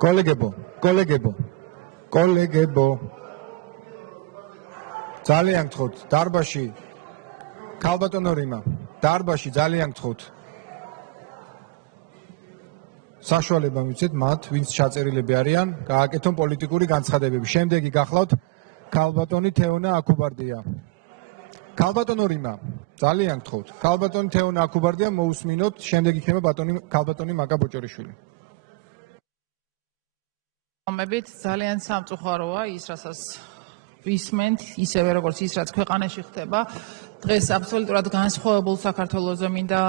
კოლეგებო, ძალიან გთხოვთ, დარბაზში, ქალბატონო რიმა, დარბაზში ძალიან გთხოვთ. საშუალება მიცეთ მათ, ვინც ჩაწერილები არიან, გააკეთონ პოლიტიკური განცხადებები. შემდეგი გახლავთ ქალბატონი თეონა აკუბარდია. ქალბატონო რიმა, ძალიან გთხოვთ. ქალბატონი თეონა აკუბარდია მოусმინოთ, შემდეგ იქნება ქალბატონი მაკა ბოჭორიშვილი. მებით ძალიან სამწუხაროა ის, რასაც ვისმენთ, ისევე როგორც ის, რაც ქვეყანაში ხდება. დღეს აბსოლუტურად განსხვავებულ საქართველოზე მინდა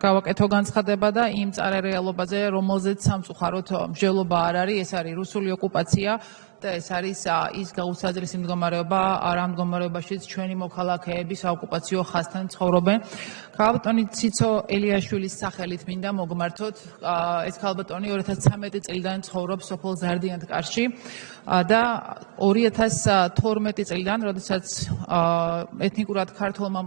გავაკეთო განცხადება და იმ წარე რეალობაზე, რომელზეც სამწუხაროდ მსჯელობა არ არის, ეს არის რუსული ოკუპაცია და ეს არის ის გაუცადრისი მდგომარეობა, რა მდგომარეობაშიც ჩვენი მოქალაქეები საოკუპაციო ხაზთან ცხოვრობენ. ქალბატონი ციცო ელიაშვილის სახელით მინდა მოგმართოთ. ეს ქალბატონი 2013 წლიდან ცხოვრობს სოფელ ზარდიანთკარში და 2012 წლიდან, როდესაც ეთნიკურად ქართულმა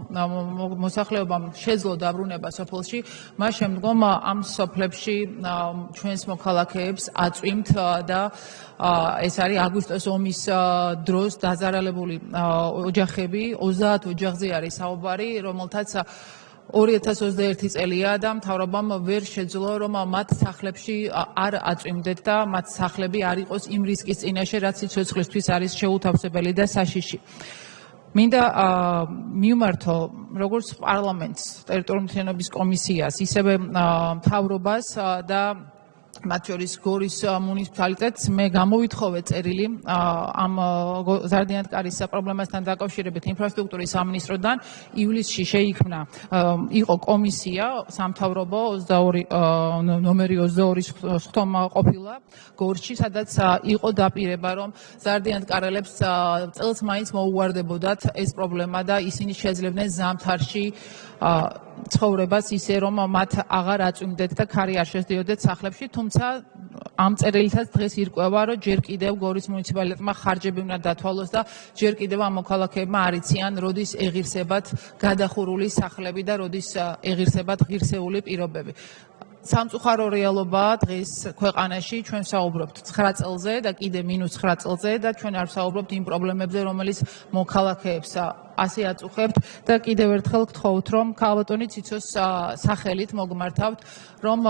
მოსახლეობამ შეძლო დაბრუნება სოფელში, მას შემდგომ ამ სოფლებში ჩვენს მოქალაქეებს აწვიმთ და ეს არის აგვისტოს ომის დროს დაზარალებული ოჯახები, 30 ოჯახზე არის საუბარი, რომელთაც 2021 წელია და მთავრობამ ვერ შეძლო, რომ მათ სახლებში არ აწვიმდეთ და მათ სახლები არ იყოს იმ რისკის წინაშე, რაც სიცოცხლისთვის არის შეუთავსებელი და საშიში. მინდა მივმართო როგორც პარლამენტს, ტერიტორიული მთლიანობის კომისიას, ისევე მთავრობას და მათ შორის გორის მუნიციპალიტეტს მე გამოვითხოვე წერილი ამ ზარდიანთკარის პრობლემასთან დაკავშირებით ინფრასტრუქტურის სამინისტროდან. ივლისში შეიქმნა იყო კომისია სამთავრობო 22 ნომერი 22 სხდომა ყოფილა გორში, სადაც იყო დაპირება, რომ ზარდიანთკარელებს წელს მაინც მოუვარდებოდათ ეს პრობლემა და ისინი შეძლებდნენ ზამთარში ცხოვრებას ისე, რომ მათ აღარ აწვიმდეთ და ქარი არ შესდიოდეთ სახლებში, თუმცა ამ წერილითაც დღეს ირკვევა, რომ ჯერ კიდევ გორის მუნიციპალიტეტმა ხარჯები უნდა დათვალოს და ჯერ კიდევ ამ მოქალაქეებმა არ იციან, როდის ეღირსებათ გადახურული სახლები და როდის ეღირსებათ ღირსეული პირობები. სამწუხარო რეალობაა დღეს ქვეყანაში, ჩვენ საუბრობთ 9 წელზე და კიდე -9 წელზე და ჩვენ არ საუბრობთ იმ პრობლემებზე, რომელიც მოქალაქეებს ასე აწუხებთ და კიდევ ერთხელ გთხოვთ, რომ ქალბატონი ციცოს სახელით მოგმართავთ, რომ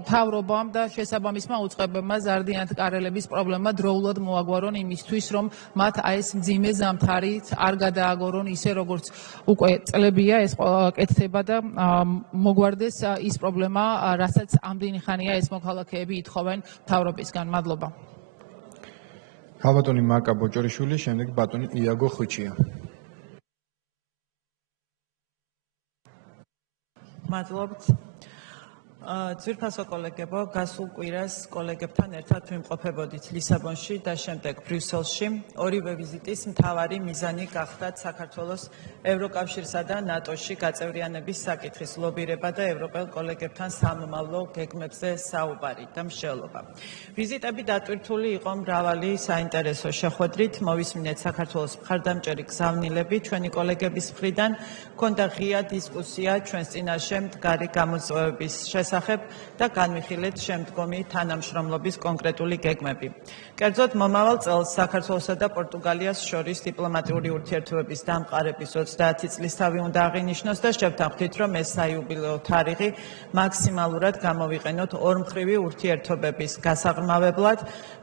მთავრობამ და შესაბამისმა უწყებებმა ზარდიანთკარელების პრობლემა დროულად მოაგვარონ იმისთვის, რომ მათ ეს მძიმე ზამთარით არ გადააგორონ ისე, როგორც უკვე წლებია ეს კეთდება და მოგვარდეს ის პრობლემა, რასაც ამდენი ხანია ეს მოქალაქეები ითხოვენ მთავრობისგან. მადლობა. ქალბატონი მაკა ბოჭორიშვილი, შემდეგ ბატონი იაგო ხვიჩია. მადლობთ. ძვირფასო კოლეგებო, გასულ კვირას კოლეგებთან ერთად ვიმყოფებოდით ლისაბონში და შემდეგ ბრიუსელში. ორივე ვიზიტის მთავარი მიზანი გახდათ საქართველოს ევროკავშირსა და ნატოში გაწევრიანების საკითხის ლობირება და ევროპელ კოლეგებთან სამომავლო გეგმებზე საუბარი და მსჯელობა. ვიზიტები დატვირთული იყო მრავალი საინტერესო შეხვედრით, მოვისმინეთ საქართველოს მხარდამჭერი გზავნილები ჩვენი კოლეგების მხრიდან, ჰქონდა ღია დისკუსია ჩვენს წინაშე მდგარი გამოწვევების შესახებ და განვიხილეთ შემდგომი თანამშრომლობის კონკრეტული გეგმები. კერძოდ, მომავალ წელს საქართველოსა და პორტუგალიას შორის დიპლომატიური ურთიერთობების დამყარების 30 წლისთავი უნდა აღინიშნოს და შევთანხმდით, რომ ეს საიუბილეო თარიღი მაქსიმალურად გამოვიყენოთ ორმხრივი ურთიერთობების გასაღრმავებლად,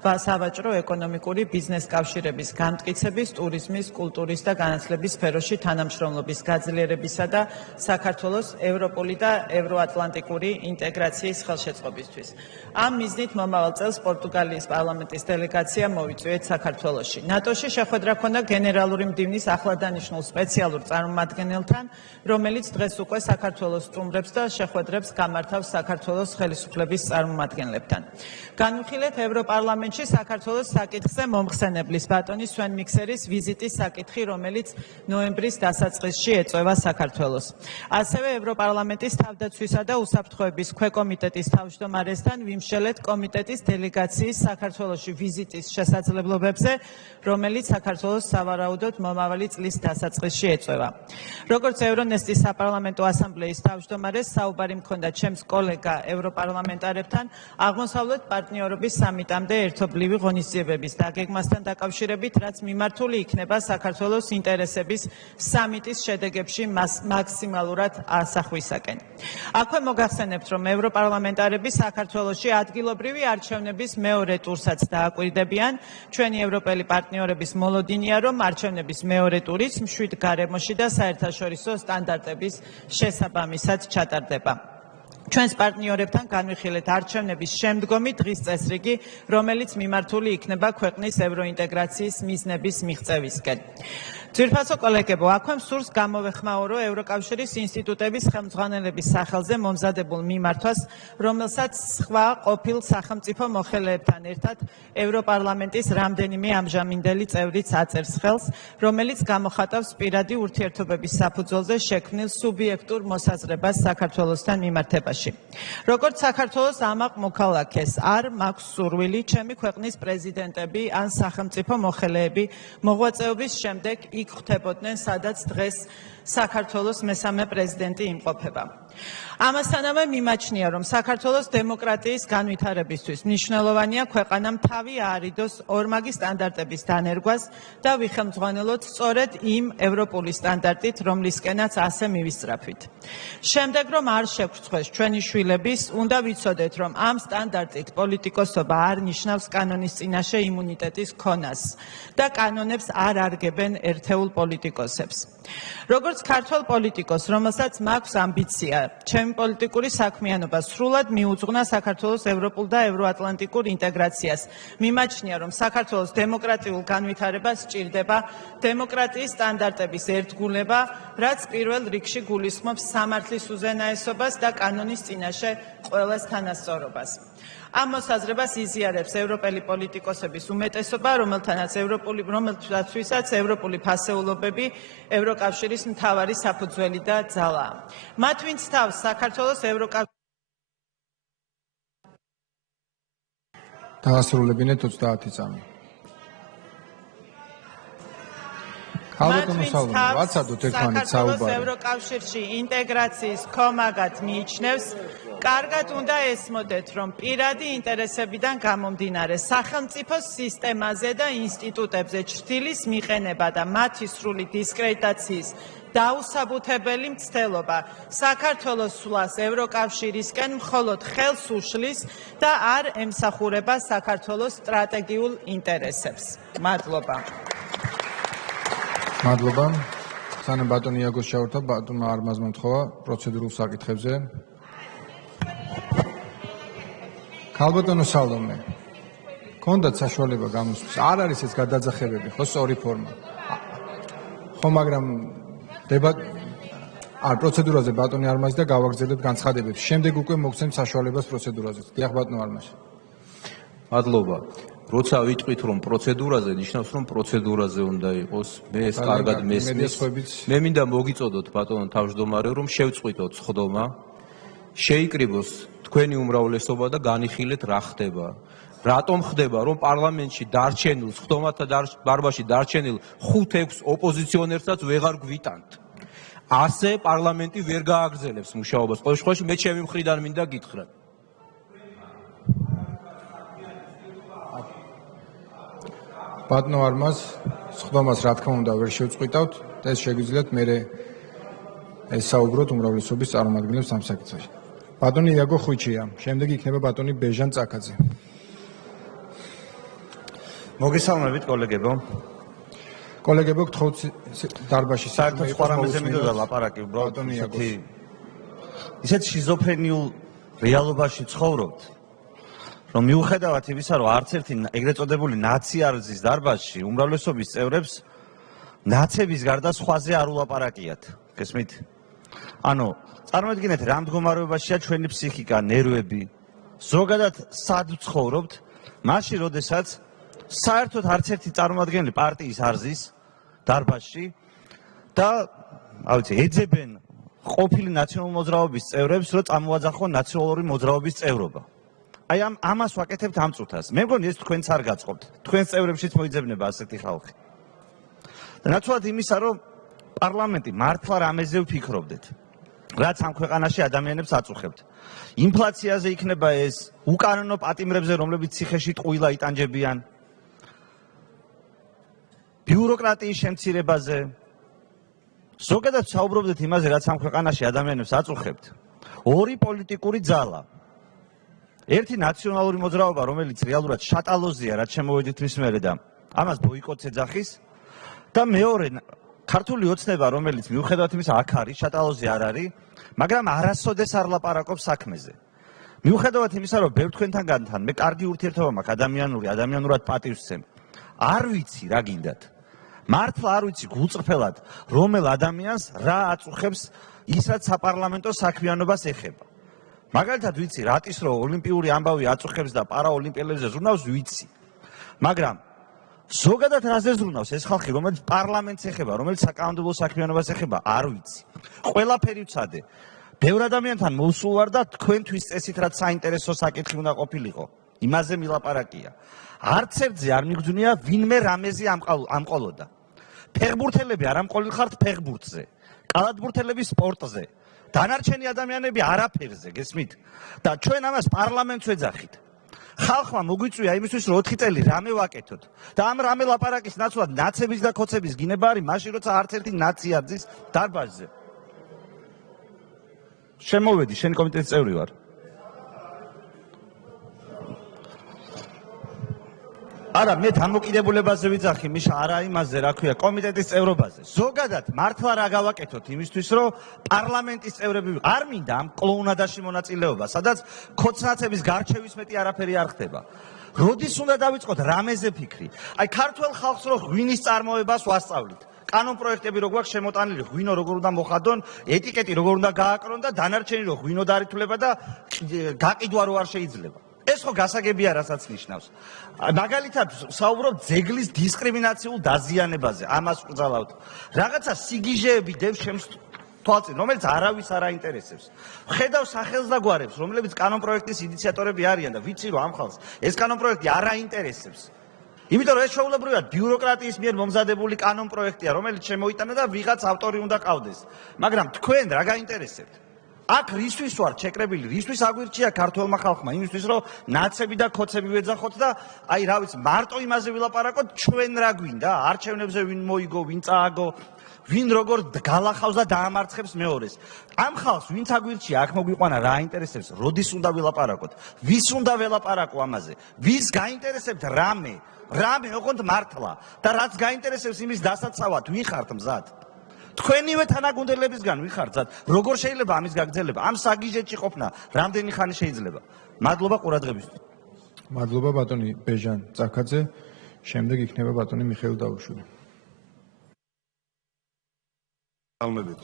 სავაჭრო ეკონომიკური ბიზნეს კავშირების განმტკიცების, ტურიზმის, კულტურის და განათლების სფეროში თანამშრომლობის გაძლიერებისა და საქართველოს ევროპული და ევროატლანტიკური ინტეგრაციის ხელშეწყობისთვის. ამ მიზნით მომავალ წელს პორტუგალიის პარლამენტის დელეგაცია მოვიწვიეთ საქართველოში. ნატოში შეხვედრა ჰქონდა გენერალური მდივნის ახლადანიშნულ სპეციალურ წარმომადგენელთან, რომელიც დღეს უკვე საქართველოს სტუმრებს და შეხვედრებს გამართავს საქართველოს ხელისუფლების წარმომადგენლებთან. განვიხილეთ ევროპარლამენტში საქართველოს საკითხზე მომხსენებლის ბატონი სვენ მიქსერის ვიზიტის საკითხი, რომელიც ნოემბრის დასაწყისში ეწევა საქართველოს. ასევე ევროპარლამენტის თავდაცვისა და უსაფრთხოების პროცედურის ქვეკომიტეტის თავმჯდომარესთან ვიმსჯელეთ კომიტეტის დელეგაციის საქართველოში ვიზიტის შესაძლებლობებზე, რომელიც საქართველოს სავარაუდოდ მომავალი წლის დასაწყისში ეწევა. როგორც ევრონესტის საპარლამენტო ასამბლეის თავმჯდომარეს საუბარი მქონდა ჩემს კოლეგა ევროპარლამენტარებთან აღმოსავლეთ პარტნიორობის სამიტამდე ერთობლივი ღონისძიებების დაგეგმასთან დაკავშირებით, რაც მიმართული იქნება საქართველოს ინტერესების სამიტის შედეგებში მაქსიმალურად ასახვისაკენ. აქვე მოგახსენებთ, რომ ევროპარლამენტარები საქართველოში ადგილობრივი არჩევნების მეორე ტურსაც დააკვირდებიან. ჩვენი ევროპელი პარტნიორების მოლოდინია, რომ არჩევნების მეორე ტურიც მშვიდ გარემოში და საერთაშორისო სტანდარტების შესაბამისად ჩატარდება. ჩვენს პარტნიორებთან განვიხილეთ არჩევნების შემდგომი დღის წესრიგი, რომელიც მიმართული იქნება ქვეყნის ევროინტეგრაციის მიზნების მიღწევისკენ. ძვირფასო კოლეგებო, აქვე მსურს გამოვეხმაურო ევროკავშირის ინსტიტუტების ხელმძღვანელების სახელზე მომზადებულ მიმართვას, რომელსაც სხვა ყოფილ სახელმწიფო მოხელეებთან ერთად ევროპარლამენტის რამდენიმე ამჟამინდელი წევრიც აწერს ხელს, რომელიც გამოხატავს პირადი ურთიერთობების საფუძველზე შექმნილ სუბიექტურ მოსაზრებას საქართველოსთან მიმართებაში. როგორც საქართველოს ამაყ მოქალაქეს არ მაქვს სურვილი ჩემი ქვეყნის პრეზიდენტები ან სახელმწიფო მოხელეები მოღვაწეობის შემდეგ იქ ხვდებოდნენ, სადაც დღეს საქართველოს მესამე პრეზიდენტი იმყოფება. ამასთანავე მიმაჩნია, რომ საქართველოს დემოკრატიის განვითარებისთვის მნიშვნელოვანია ქვეყანამ თავი აარიდოს ორმაგი სტანდარტების დანერგვას და ვიხელმძღვანელოთ სწორედ იმ ევროპული სტანდარტით, რომლისკენაც ასე მივისწრაფვით. შემდეგ, რომ არ შეგვწყვეს ჩვენი შვილების, უნდა ვიცოდეთ, რომ ამ სტანდარტით პოლიტიკოსობა არ ნიშნავს კანონის წინაშე იმუნიტეტის ქონას და კანონებს არ არგებენ ერთეულ პოლიტიკოსებს. როგორც ქართველ პოლიტიკოს, რომელსაც მაქვს ამბიცია, ჩემი პოლიტიკური საქმიანობა სრულად მიუძღვნა საქართველოს ევროპულ და ევროატლანტიკურ ინტეგრაციას. მიმაჩნია, რომ საქართველოს დემოკრატიულ განვითარებას სჭირდება დემოკრატიის სტანდარტების ერთგულება, რაც პირველ რიგში გულისხმობს სამართლის უზენაესობას და კანონის წინაშე ყველას თანასწორობას. ამ მოსაზრებას იზიარებს ევროპელი პოლიტიკოსების უმეტესობა, რომელთვისაც ევროპული ფასეულობები ევროკავშირის მთავარი საფუძველი და ძალაა. მათ ვინც თავს საქართველოს დაასრულებინეთ 30 წამი. ვაცადოთ ერთმანეთს საუბარი. ევროკავშირში ინტეგრაციის ქომაგად მიიჩნევს, კარგად უნდა ესმოდეთ, რომ პირადი ინტერესებიდან გამომდინარე სახელმწიფო სისტემაზე და ინსტიტუტებზე ჩრდილის მიყენება და მათი სრული დისკრედიტაციის დაუსაბუთებელი მცდელობა საქართველოს სვლას ევროკავშირისკენ მხოლოდ ხელს უშლის და არ ემსახურება საქართველოს სტრატეგიულ ინტერესებს. მადლობა. მადლობა. სანამ ბატონი იაგოს ჩავარდა, ბატონმა არმაზმა მთხოვა პროცედურულ საკითხებზე. ქალბატონო სალომე, გქონდათ საშუალება გამოსვლის. არ არის ეს გადაძახებები, ხო, სწორი ფორმა. ხო, მაგრამ პროცედურაზე ბატონი არმაზი და გავაგრძელებთ განცხადებებს. შემდეგ უკვე მოგცემთ საშუალებას პროცედურაზე. დიახ, ბატონო არმაზი. მადლობა. როცა ვიტყვით, რომ პროცედურაზე, ნიშნავს, რომ პროცედურაზე უნდა იყოს. მე ეს კარგად მესმის. მე მინდა მოგიწოდოთ ბატონო თავმჯდომარე, რომ შევწყვიტოთ სხდომა, შეიკრიბოს თქვენი უმრავლესობა და განიხილეთ რა ხდება. რატომ ხდება, რომ პარლამენტში დარჩენილ სხდომათა დარბაზში დარჩენილ 5-6 ოპოზიციონერსაც ვეღარ გვიტანთ. ასე პარლამენტი ვერ გააგრძელებს მუშაობას. ყოველ შემთხვევაში მე ჩემი მხრიდან მინდა გითხრათ. ბატონო არმაზ, სხდომას რა თქმა უნდა ვერ შევწყვიტავთ და ეს შეგვიძლიათ მე ესაუბროთ უმრავლესობის წარმომადგენლებს ამ საკითხში. ბატონი იაგო ხვიჩია, შემდეგ იქნება ბატონი ბეჟან წაკაძე. მოგესალმებით კოლეგებო. კოლეგებო, გთხოვთ დარბაზში საერთოდ სხვა რამეზე მინდოდა ლაპარაკი, უბრალოდ ისეთ შიზოფრენიულ რეალობაში ცხოვრობთ, რომ მიუხედავად იმისა, რომ არც ერთი ეგრეთ წოდებული ნაცი არ ზის დარბაზში, უმრავლესობის წევრებს ნაცების გარდა სხვაზე არ ულაპარაკიათ. გესმით? ანუ წარმოიდგინეთ, რა მდგომარეობაშია ჩვენი ფსიქიკა, ნერვები. ზოგადად სად ცხოვრობთ, მაშინ, როდესაც საერთოდ არც ერთი წარმომადგენელი პარტიის არ ზის დარბაზში და, ეძებენ ყოფილი ნაციონალური მოძრაობის წევრებს, რომ წამოაძახონ ნაციონალური მოძრაობის წევრობა. აი ამას ვაკეთებთ ამ წუთას. მე მგონი ეს თქვენც არ გაწყობთ. თქვენს წევრებშიც მოიძებნება ასეთი ხალხი. და ნაცვლად იმისა, რომ პარლამენტი მართლა რამეზე ვფიქრობდეთ. რაც ამ ქვეყანაში ადამიანებს აწუხებთ. ინფლაციაზე იქნება ეს, უკანონო პატიმრებზე, რომლებიც ციხეში ტყუილა იტანჯებიან. ბიუროკრატიის შემცირებაზე. ზოგადად საუბრობდეთ იმაზე, რაც ამ ქვეყანაში ადამიანებს აწუხებთ. ორი პოლიტიკური ძალა. ერთი ნაციონალური მოძრაობა, რომელიც რეალურად შატალოზია, რაც შემოვედით მის მერე და ამას ბოიკოტს ეძახის და მეორე ქართული ოცნება, რომელიც მიუხედავად იმისა აქ არის, შატალოზი არ არის, მაგრამ არასოდეს არ ლაპარაკობს საქმეზე. მიუხედავად იმისა, რომ ბევრ თქვენთანგანთან მე კარგი ურთიერთობა მაქვს ადამიანურად პატივსცემ. არ ვიცი რა გინდათ. მართლა არ ვიცი გულწრფელად რომელ ადამიანს რა აწუხებს ის რაც საპარლამენტო საქმიანობას ეხება. მაგალითად ვიცი რატის რო ოლიმპიური ამბავი აწუხებს და პარაოლიმპიელებზე ზრუნავს ვიცი. მაგრამ ზოგადად რაზე ზრუნავს ეს ხალხი რომელიც პარლამენტს ეხება, რომელიც საკანონმდებლო საქმიანობას ეხება, არ ვიცი. ყველაფერი ვცადე. ბევრ ადამიანთან მოვსულ ვარ და თქვენთვის წესით რაც საინტერესო საკითხი უნდა ყოფილიყო. იმაზე მილაპარაკია. არც ერთზე არ მიგძვნია ვინმე რამეზე ამყოლოდა. ფეხბურთელები არ ამყოლილ ხართ ფეხბურთზე. კალათბურთელები სპორტზე. დანარჩენი ადამიანები არაფერზე, გესმით? და ჩვენ ამას პარლამენტს ვეძახით. ხალხმა მოგვიწვია იმისთვის, რომ 4 წელი რამე ვაკეთოთ. და ამ რამე ლაპარაკის ნაცვლად ნაცების და ქოცების გინება არის მაშინ, როცა არც ერთი ნაცი არ ძის დარბაზზე. შემოვედი, შენ კომიტეტის წევრი ვარ. არა, მე დამოკიდებულებაზე ვიძახი, მიშა, არა იმაზე, რა ქვია, კომიტეტის წევრობაზე. ზოგადად, მართლა რა გავაკეთოთ იმისთვის, რომ პარლამენტის წევრები არ მინდა ამ კლოუნადაში მონაწილეობა, სადაც ქოცნაცების გარჩევის მეტი არაფერი არ ხდება. როდის უნდა დავიწყოთ რამეზე ფიქრი? აი, ქართველ ხალხს რო ღვინის წარმოებას ვასწავლით. კანონ პროექტები რო გვაქვს შემოტანილი, ღვინო როგორ უნდა მოხადონ, ეტიკეტი როგორ უნდა გააკრონ და დანარჩენი რო ღვინო დაარითულება და გაყიდვა რო არ შეიძლება. ეს ხო გასაგებია, რასაც ნიშნავს. მაგალითად, საუბრობ ძეგლის დისკრიმინაციულ დაზიანებაზე, ამას ვკრძალავთ. რაღაცა სიგიჟეები დევს ჩემს თვალწინ, რომელიც არავის არ აინტერესებს. ვხედავ სახელმძღვანელებს, რომლებიც კანონ პროექტის ინიციატორები არიან და ვიცი, რომ ამ ხალხს ეს კანონ პროექტი არ აინტერესებს. იმიტომ რომ ეს შეუულებრივად ბიუროკრატიის მიერ მომზადებული კანონ პროექტია, რომელიც შემოიტანა და ვიღაც ავტორი უნდა ყავდეს. მაგრამ თქვენ რა გაინტერესებთ? აქ რისთვის ვარ ჩეკრებილი, რისთვის აგვირჩია ქართველმა ხალხმა, იმისთვის რომ ნაცები და ქოცები ვეძახოთ და აი რა ვიცი, მარტო იმაზე ვილაპარაკოთ, ჩვენ რა გვინდა, არჩევნებზე ვინ მოიგო, ვინ წააგო, ვინ როგორ გალახავს და დაამარცხებს მეორეს. ამ ხალხს ვინც აგვირჩია, აქ მოგვიყვანა რა აინტერესებს, როდის უნდა ვილაპარაკოთ, ვის უნდა ველაპარაკო ამაზე, ვის გაინტერესებთ რამე ოღონდ მართლა და რაც გაინტერესებს იმის დასაცავად ვინ ხართ მზად? თქვენივე თანაგუნდელებისგან ვიხართ მზად. როგორ შეიძლება ამის გაგრძელება? ამ საგიჟეთში ყოფნა რამდენი ხანი შეიძლება? მადლობა ყურადღებისთვის. მადლობა ბატონი ბეჟან წაქაძე, შემდეგ იქნება ბატონი მიხეილ დაუშვილი. სალმებით.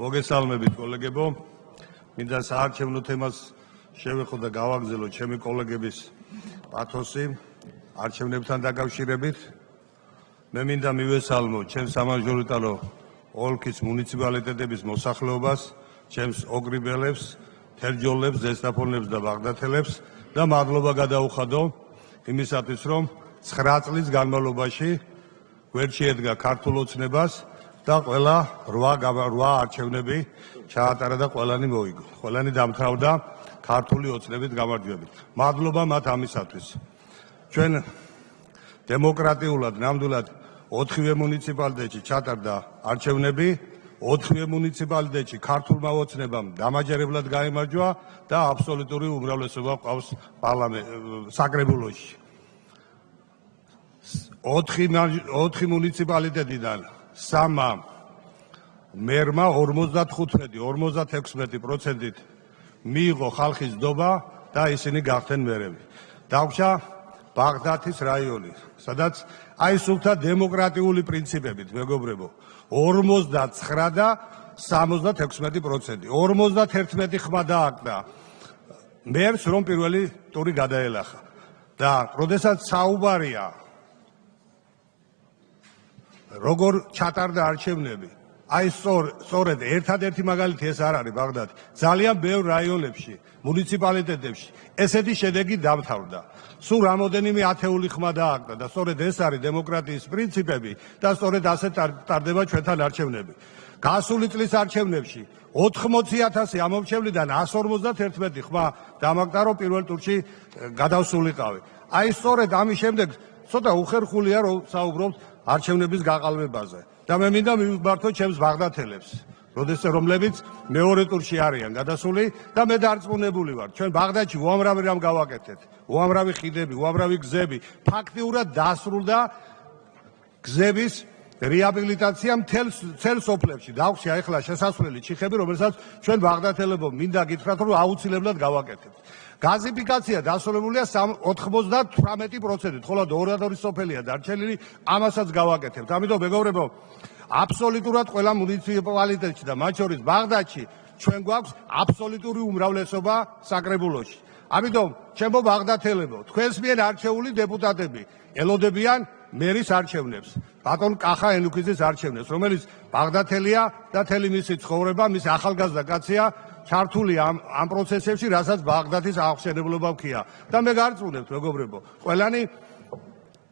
მოგესალმებით კოლეგებო. მინდა საარჩევნო თემას შევეხო და გავაგზავნო ჩემი კოლეგების პათოსი არჩევნებთან დაკავშირებით. მე მინდა მივესალმო ჩემს სამაჟორიტარო ოლქის მუნიციპალიტეტების მოსახლეობას, ჩემს ოგრიბელებს, თერჯოლებს, ზესტაფონებს და ბაღდათელებს და მადლობა გადაუხადო იმისათვის, რომ 9 წლის განმავლობაში ვერ შეედგა ქართულ ოცნებას და ყველა 8 არჩევნები ჩაატარა და ყველანი მოიგო. ყველანი დამთავრდა ქართული ოცნებით გამარჯვებით. მადლობა მათ ამისათვის. ჩვენ დემოკრატიულად ნამდვილად 4 მუნიციპალიტეტში ჩატარდა არჩევნები, 4 მუნიციპალიტეტში ქართულმა ოცნებამ დამაჯერებლად გაიმარჯვა და აბსოლუტური უმრავლესობა ყავს საკრებულოში. 4 მუნიციპალიტეტიდან 3 მერმა 55-56%-ით მიიღო ხალხის დობა და ისინი გახდნენ მერები. დაგვრჩა ბაღდათის რაიონი, სადაც აი სულთა დემოკრატიული პრინციპებით, მეგობრებო, 49 და 76%. 51 ხმა დააკდა მერს, რომ პირველი ტური გადაელახა. და როდესაც საუბარია როგორ ჩატარდა არჩევნები, აი სწორედ ერთადერთი მაგალითი ეს არ არის ბაღდადი. ძალიან ბევრ რაიონებში, მუნიციპალიტეტებში ესეთი შედეგი დამთავრდა. სულ რამოდენიმე ათეული ხმა დააკდა და სწორედ ეს არის დემოკრატიის პრინციპები და სწორედ ასე ტარდება ჩვენთან არჩევნები. გასული წლის არჩევნებში 80,000 ამომრჩევლიდან 151 ხმა დამაკდა, რომ პირველ ტურში გადავსულიყავი. აი სწორედ ამის შემდეგ ცოტა უხერხულია რომ საუბრობთ არჩევნების გაყალბებაზე და მე მინდა მივმართოთ ჩემს ბაღდათელებს, რომლებიც მეორე ტურში არიან გადასული და მე დარწმუნებული ვარ, ჩვენ ბაღდათში უამრავი რამ გავაკეთეთ, უამრავი ხიდები, უამრავი გზები, ფაქტიურად დასრულდა გზების რეაბილიტაცია მთელ სოფლებში. დავხსია ეხლა შესასვლელი ჩიხები, რომელსაც ჩვენ ბაღდათელებო მინდა გითხრათ, რომ აუცილებლად გავაკეთებთ. გაზიფიკაცია დასრულებულია 98%, ხოლო 2 სოფელია დარჩენილი, ამასაც გავაკეთებთ. ამიტომ მეგობრებო, აბსოლუტურად ყველა მუნიციპალიტეტში და მათ შორის ბაღდათში ჩვენ გვაქვს აბსოლუტური უმრავლესობა საკრებულოში. ამიტომ ჩემო ბაღდათელებო, თქვენს მიერ არჩეული დეპუტატები ელოდებიან მერის არჩევნებს, ბატონ კახა ენუქიძის არჩევნებს, რომელიც ბაღდათელია და თელი მისი ცხოვრება, მის ახალგაზრდა კაცია ჩართული ამ პროცესებში, რასაც ბაღდათის აღმშენებლობა ჰქვია. და მე გარწმუნებთ, მეგობრებო, ყველანი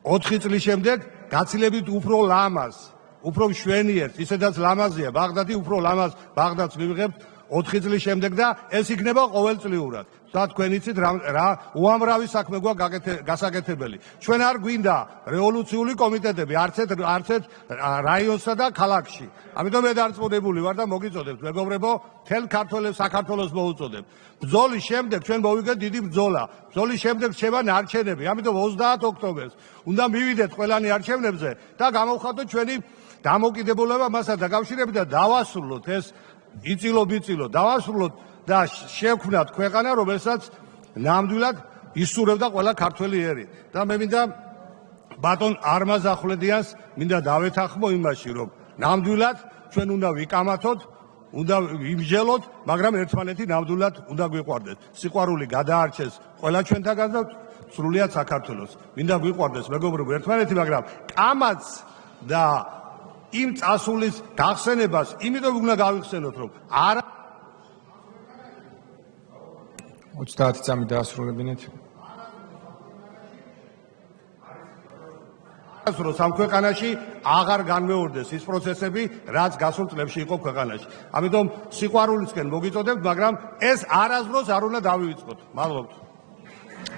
4 წლის შემდეგ გაცილებით უფრო ლამაზ, უფრო მშვენიერს, ისედაც ლამაზია ბაღდათი, უფრო ლამაზ ბაღდათს მივიღებთ 4 წლის შემდეგ და ეს იქნება ყოველწლიურად. და თქვენ იცით რა უამრავი საქმე გვაქვს გასაკეთებელი. ჩვენ არ გვინდა რევოლუციური კომიტეტები არც რაიონსა და ქალაქში. ამიტომ მე დარწმუნებული ვარ და მოგიწოდებთ მეგობრებო, თელ საქართველოს მოუწოდებ. ბრძოლის შემდეგ ჩვენ მოვიგეთ დიდი ბრძოლა. ბრძოლის შემდეგ რჩება ნარჩენები. ამიტომ 30 ოქტომბერს უნდა მივიდეთ ყველანი არჩევნებზე და გამოვხატოთ ჩვენი დამოუკიდებლობა მასთან დაკავშირებით და დავასრულოთ ეს იწილო-ბიწილო, დავასრულოთ და შევქმნათ ქვეყანა, რომელსაც ნამდვილად ისურვებდა ყველა ქართველი ერი. და მე მინდა ბატონ არმაზ ახვლედიანს მინდა დავეთანხმო იმაში, რომ ნამდვილად ჩვენ უნდა ვიკამათოთ, უნდა ვიმსჯელოთ, მაგრამ ერთმანეთი ნამდვილად უნდა გვიყვარდეს. სიყვარული გადაარჩეს ყველა ჩვენთაგან და სრულიად საქართველოს. მინდა გვიყვარდეს მეგობრებო ერთმანეთი, მაგრამ კამაც და იმ წასulis გახსენებას იმიტომ უნდა გავიხსენოთ, რომ არა 30 წამი დაასრულებინეთ. რომ სამ ქვეყანაში აღარ განმეორდეს ის პროცესები, რაც გასულ წლებში იყო ქვეყანაში. ამიტომ სიყვარულისკენ მოგიწოდებთ, მაგრამ ეს არასდროს არ უნდა დავივიწყოთ. მადლობთ.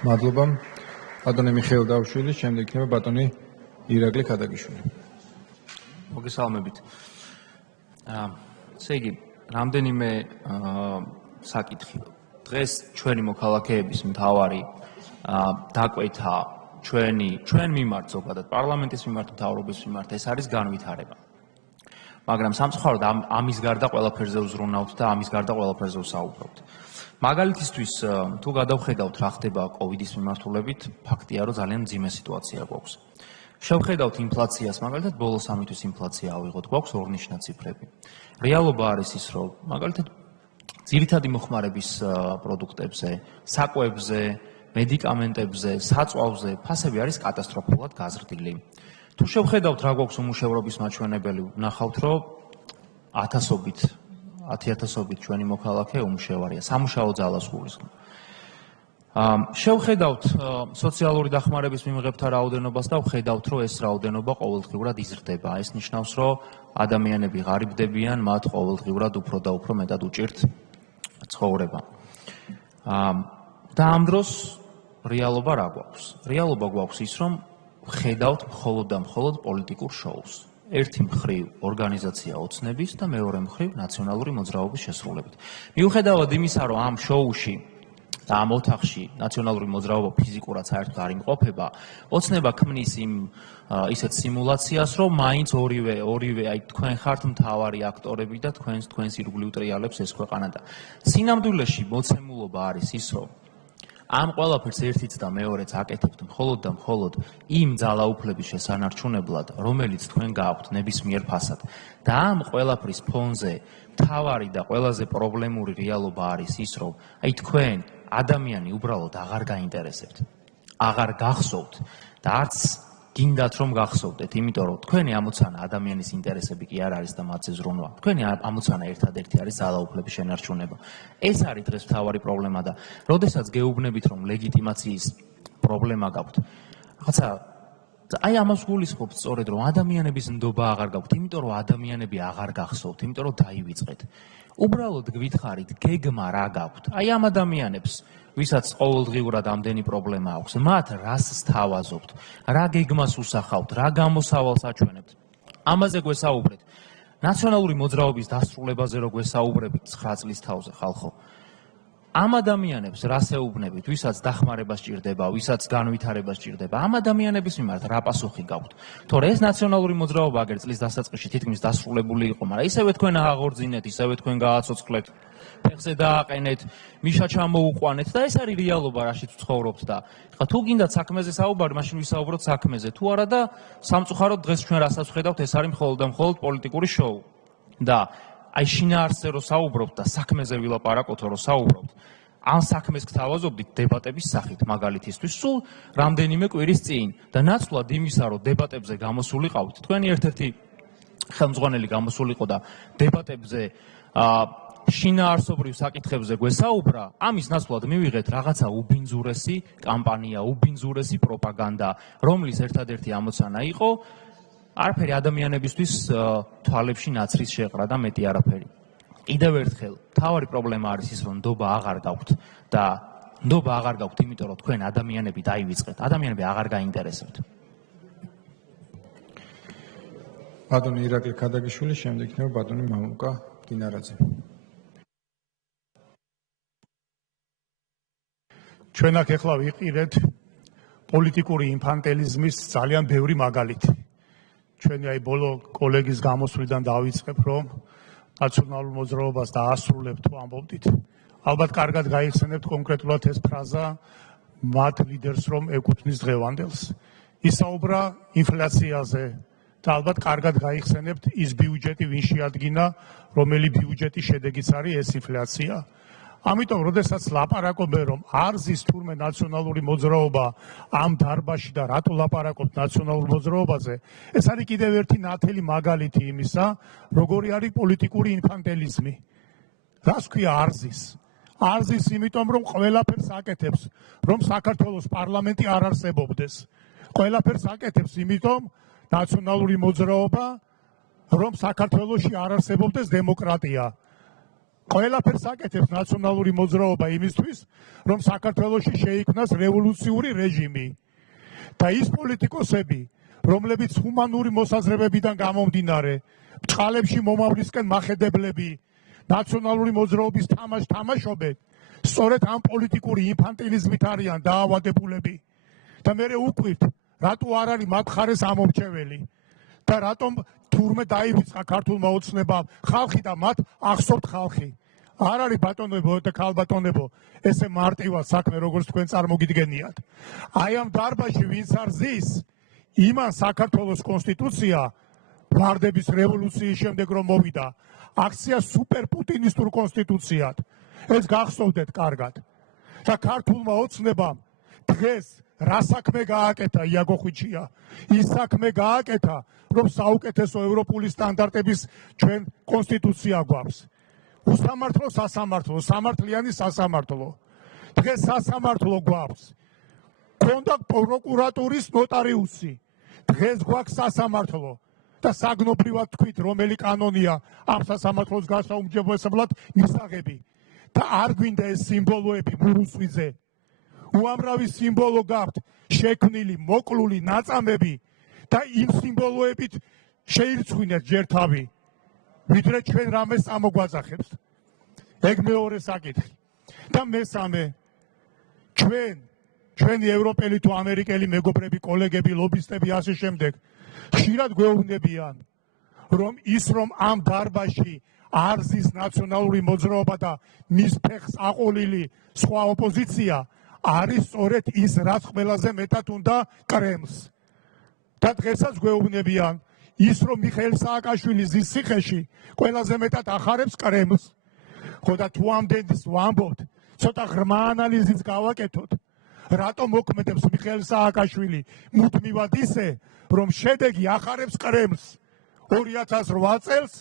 მადლობა. ბატონი მიხეილ დავშვილი, შემდეგ იქნება ბატონი ირაკლი ქადაგიშვილი. მოგესალმებით. ესე იგი, რამდენიმე საკითხი. დღეს ჩვენი მოქალაქეების მთავარი დაკვეთა ჩვენ მიმართ ზოგადად პარლამენტის მიმართ, მთავრობის მიმართ ეს არის განვითარება. მაგრამ სამწუხაროდ ამის გარდა ყველაფერზე ვზრუნავთ და ამის გარდა ყველაფერზე ვსაუბრობთ. მაგალითისთვის თუ გადავხედავთ რა ხდება კოვიდის მიმართულებით, ფაქტია რომ ძალიან მძიმე სიტუაცია გვაქვს. შევხედავთ ინფლაციას, მაგალითად ბოლო 3 თვის ინფლაცია ავიღოთ, გვაქვს ორნიშნა ციფრები. რეალობა არის ის, რომ მაგალითად ძირითადი მოხმარების პროდუქტებზე, საკვებზე, მედიკამენტებზე, საწვავზე ფასები არის კატასტროფულად გაზრდილი. თუ შევხედავთ რა გვაქვს უმუშევრობის მაჩვენებელი, ვნახავთ, რომ 10,000-ობით ჩვენი მოქალაქე უმუშევარია, სამუშაო ძალას გულისხმობ. შევხედავთ სოციალური დახმარების მიღებთა რაოდენობას და ვხედავთ, რომ ეს რაოდენობა ყოველდღიურად იზრდება. ეს ნიშნავს, რომ ადამიანები ღარიბდებიან, მათ ყოველდღიურად უფრო და უფრო მეტად უჭირთ ცხოვრება. და ამ დროს რეალობა რა გვაქვს? რეალობა გვაქვს ის, რომ ვხედავთ მხოლოდ და მხოლოდ პოლიტიკურ შოუს. ერთი მხრივ ორგანიზაცია ოცნების და მეორე მხრივ ნაციონალური მოძრაობის შესრულებით. მიუხედავად იმისა, რომ ამ შოუში და ამ ოთახში ნაციონალური მოძრაობა ფიზიკურად საერთოდ არ იმყოფება, ოცნება ქმნის ისეთ სიმულაციას, რომ მაინც ორივე აი თქვენ ხართ მთავარი აქტორები და თქვენს ირგვლივ ტრიალებს ეს ქვეყანა და სინამდვილეში მოცემულობა არის ის, რომ ამ ყველაფერს ერთიც და მეორეც აკეთებთ მხოლოდ და მხოლოდ იმ ძალაუფლების შესანარჩუნებლად, რომელიც თქვენ გააქვთ ნებისმიერ ფასად. და ამ ყველაფრის ფონზე მთავარი და ყველაზე პრობლემური რეალობა არის ის, რომ აი თქვენ ადამიანი უბრალოდ აღარ გაინტერესებთ, აღარ გახსოვთ და არც გინდათ რომ გახსოვდეთ, იმიტომ რომ თქვენი ამოცანა ადამიანის ინტერესები კი არ არის და მათზე ზრუნვა. თქვენი ამოცანა ერთადერთი არის ძალაუფლების შენარჩუნება. ეს არის დღეს მთავარი პრობლემა და როდესაც გეუბნებით რომ ლეგიტიმაციის პრობლემა გაქვთ, რაღაცა აი ამას გულისხმობთ სწორედ რომ ადამიანების ნდობა აღარ გაქვთ, იმიტომ რომ ადამიანები აღარ გახსოვთ, იმიტომ რომ დაივიწყეთ. უბრალოდ გვითხრით, გეგმა რა გაქვთ? აი ამ ადამიანებს, ვისაც ყოველდღიურად ამდენი პრობლემა აქვს, მათ რას სთავაზობთ? რა გეგმას უსახავთ? რა გამოსავალს აჩვენებთ? ამაზე გვესაუბრეთ. ნაციონალური მოძრაობის დასრულებაზე რო გვესაუბრებით 9 წლის თავზე, ხალხო. ამ ადამიანებს რას ეუბნებით, ვისაც დახმარება სჭირდება, ვისაც განვითარება სჭირდება, ამ ადამიანების მიმართ რა პასუხი გაქვთ? თორე ეს ნაციონალური მოძრაობა აგერ წლის დასაწყისში თითქმის დასრულებული იყო, მაგრამ ისევე თქვენ აღორძინეთ, ისევე თქვენ გააცოცხლეთ, ფეხზე დააყენეთ, მიშა ჩამოუყვანეთ და ეს არის რეალობა, რაშიც ვცხოვრობთ და ხა თუ გინდათ საქმეზე საუბარი, მაშინ ვისაუბროთ საქმეზე. თუ არა და სამწუხაროდ დღეს ჩვენ რასაც ვხედავთ, ეს არის მხოლოდ და მხოლოდ პოლიტიკური შოუ. და აი შინაარსზე რო საუბრობთ და საქმეზე ვილაპარაკოთ რო საუბრობთ, ან საქმეს გთავაზობდით დებატების სახით, მაგალითისთვის, სულ რამდენიმე კვირის წინ და ნაცვლად იმისა, რომ დებატებზე გამოსულიყავით, თქვენი ერთ-ერთი ხელმძღვანელი გამოსულიყო და დებატებზე შინაარსობრივ საკითხებზე გვესაუბრა, ამის ნაცვლად მივიღეთ რაღაცა უბინძურესი კამპანია, უბინძურესი პროპაგანდა, რომლის ერთადერთი ამოცანა იყო არაფერი ადამიანებისთვის თვალებში ნაცრის შეყრა და მეტი არაფერი. კიდევ ერთხელ, მთავარი პრობლემა არის ის, რომ ნდობა აღარ გაქვთ და ნდობა აღარ გაქვთ, იმიტომ რომ თქვენ ადამიანები დაივიწყეთ, ადამიანები აღარ გაინტერესებთ. ბატონი ირაკლი ქადაგიშვილი, შემდეგ იქნება ბატონი მამუკა დინარაძე. ჩვენ აქ ახლა ვიყირეთ პოლიტიკური ინფანტილიზმის ძალიან ბევრი მაგალითი. ჩვენი აი ბოლო კოლეგის გამოსვლიდან დავიწყებ, რომ ნაციონალურ მოძრაობას დაასრულებთ თუ ამბობდით. ალბათ კარგად გაიხსენებთ კონკრეტულად ეს ფრაზა მათ ლიდერს რომ ეკუთვნის დღევანდელს. ისაუბრა ინფლაციაზე და ალბათ კარგად გაიხსენებთ ის ბიუჯეტი ვინ შეადგინა, რომელი ბიუჯეტის შედეგიც არის ეს ინფლაცია. ამიტომ, როდესაც ლაპარაკობენ, რომ არ ზის თურმე ნაციონალური მოძრაობა ამ დარბაზში და რატო ლაპარაკობთ ნაციონალურ მოძრაობაზე, ეს არის კიდევ ერთი ნათელი მაგალითი იმისა, როგორი არის პოლიტიკური ინფანტილიზმი. რას ქვია არ ზის? არ ზის იმიტომ, რომ ყველაფერს აკეთებს, რომ საქართველოს პარლამენტი არ არსებობდეს. ყველაფერს აკეთებს იმიტომ, ნაციონალური მოძრაობა, რომ საქართველოში არ არსებობდეს დემოკრატია. ყველაფერს აკეთებს ნაციონალური მოძრაობა იმისთვის, რომ საქართველოში შეიქმნას რევოლუციური რეჟიმი. და ის პოლიტიკოსები, რომლებიც ჰუმანური მოსაზრებებიდან გამომდინარე, ბჭყალებში მომავლისკენ მახედებლები, ნაციონალური მოძრაობის თამაშს თამაშობენ, სწორედ ამ პოლიტიკური ინფანტილიზმით არიან დაავადებულები. და მე ვუკვირთ, რატო არ არის მათ მხარეს ამორჩეველი და რატომ თურმე დაივიწყა ქართულმა ოცნებამ ხალხი და მათ ახსოვთ ხალხი. არ არის ბატონებო და ქალბატონებო, ესე მარტივად საქმე როგორც თქვენ წარმოგიდგენიათ. აი ამ დარბაზში ვინც არ ზის, იმან საქართველოს კონსტიტუცია ვარდების რევოლუციის შემდეგ რომ მოვიდა, აქცია სუპერპუტინისტურ კონსტიტუციად. ეს გახსოვდეთ კარგად. და ქართულმა ოცნებამ დღეს რა საქმე გააკეთა იაგო ხვიჩია? ის საქმე გააკეთა, რომ საუკეთესო ევროპული სტანდარტების ჩვენ კონსტიტუცია გვაქვს. უსამართლო სასამართლო, სამართლიანი სასამართლო. დღეს სასამართლო გვაქვს. ქონდა პროკურატურის ნოტარიუსი. დღეს გვაქვს სასამართლო. და საგნობრივად თქვით, რომელი კანონია ამ სასამართლოს გასაუმჯობესებლად მისაღები. და არ გვინდა ეს სიმბოლოები მურუსვიზე. უამრავი სიმბოლო გაქვთ, შექმნილი, მოკლული ნაწამები და იმ სიმბოლოებით შეირცხვინეთ ჯერ თავი. ვიდრე ჩვენ რამეს ამოგვაძახებს. ეგ მეორე საკითხი. და მესამე, ჩვენი ევროპელი თუ ამერიკელი მეგობრები, კოლეგები, ლობისტები ასე შემდეგ, ხშირად გვეუბნებიან, რომ ამ დარბაზში არ ზის ნაციონალური მოძრაობა და მის ფეხს აყოლილი სხვა ოპოზიცია არის სწორედ ის, რაც ყველაზე მეტად უნდა კრემლს. და დღესაც გვეუბნებიან, ის რომ მიხეილ სააკაშვილი ზის ციხეში ყველაზე მეტად ახარებს კრემლს. ხო და თუ ამდენს ვამბობთ, ცოტა ღრმა ანალიზიც გავაკეთოთ, რატომ მოქმედებს მიხეილ სააკაშვილი მუდმივად ისე, რომ შედეგი ახარებს კრემლს 2008 წელს,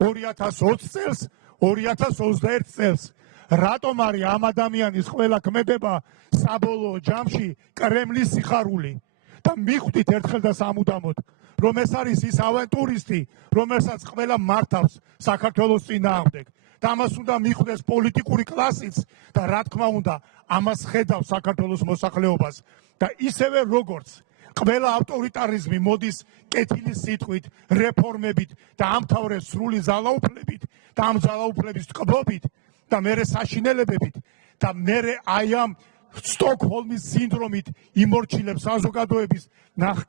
2020 წელს, 2021 წელს. რატომ არის ამ ადამიანის ყველა ქმედება საბოლოო ჯამში კრემლის სიხარული? და მიხვდით ერთხელ და სამუდამოდ, რომ ეს არის ის ავენტურისტი, რომელსაც ყველა მართავს საქართველოს წინააღმდეგ. და ამას უნდა მიხვდეს პოლიტიკური კლასიც და რა თქმა უნდა, ამას ხედავს საქართველოს მოსახლეობას და ისევე როგორც ყველა ავტორიტარიზმი მოდის კეთილის სიტყვით, რეფორმებით და ამთავრებს სრული ძალაუფლებით და ამ ძალაუფლების ტკბობით და მერე საშინელებებით და მერე აი ამ სტოკჰოლმის სინდრომით იმორჩილებს საზოგადოების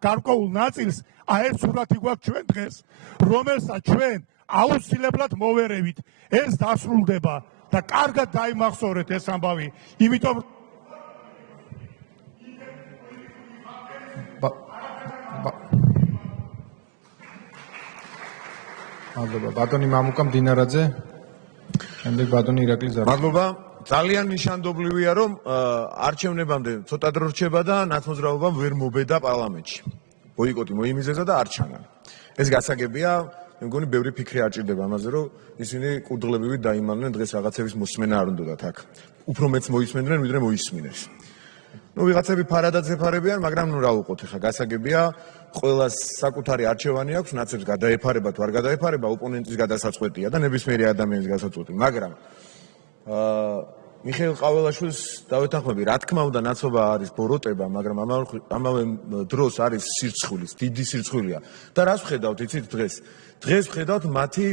გარკვეულ ნაწილს, აი ეს სურათი გვაქვს ჩვენ დღეს, რომელსაც ჩვენ აუცილებლად მოვერევით. ეს დასრულდება და კარგად დაიმახსოვრეთ ეს ამბავი, იმიტომ მადლობა ბატონი მამუკა მდინარაძე, შემდეგ ბატონი ირაკლი ზარბა. მადლობა. ძალიან ნიშანდობლივია, რომ არჩევნებამდე ცოტა დრო რჩება და ნაცმოძრაობამ ვერ მობედა პარლამენტში. ბოიკოტი მოიმიზეზა და არ ჩანა. ეს გასაგებია, მე მგონი ბევრი ფიქრი არ ჭირდება ამაზე, რომ ისინი კურდღლებივით დაიმალნენ დღეს რაღაცების მოსმენა არ უნდათ აქ. უფრო მეც მოისმენდნენ, ვიდრე მოისმინეს. ვიღაცები ფარადად ზეფარებიან, მაგრამ რა უყოთ ახლა გასაგებია, ყველას საკუთარი არჩევანი აქვს, ნაცებს გადაეფარება თუ არ გადაეფარება, ოპონენტის გადასაწყვეტია და ნებისმიერი ადამიანის გადასაწყვეტი, მაგრამ მიხეილ ყაველაშვილს დავეთანხმები, რა თქმა უნდა, ნაცობა არის ბოროტება, მაგრამ ამავე დროს არის სირცხვილის, დიდი სირცხვილია. და რას ვხედავთ, იცით დღეს? დღეს ვხედავთ მათი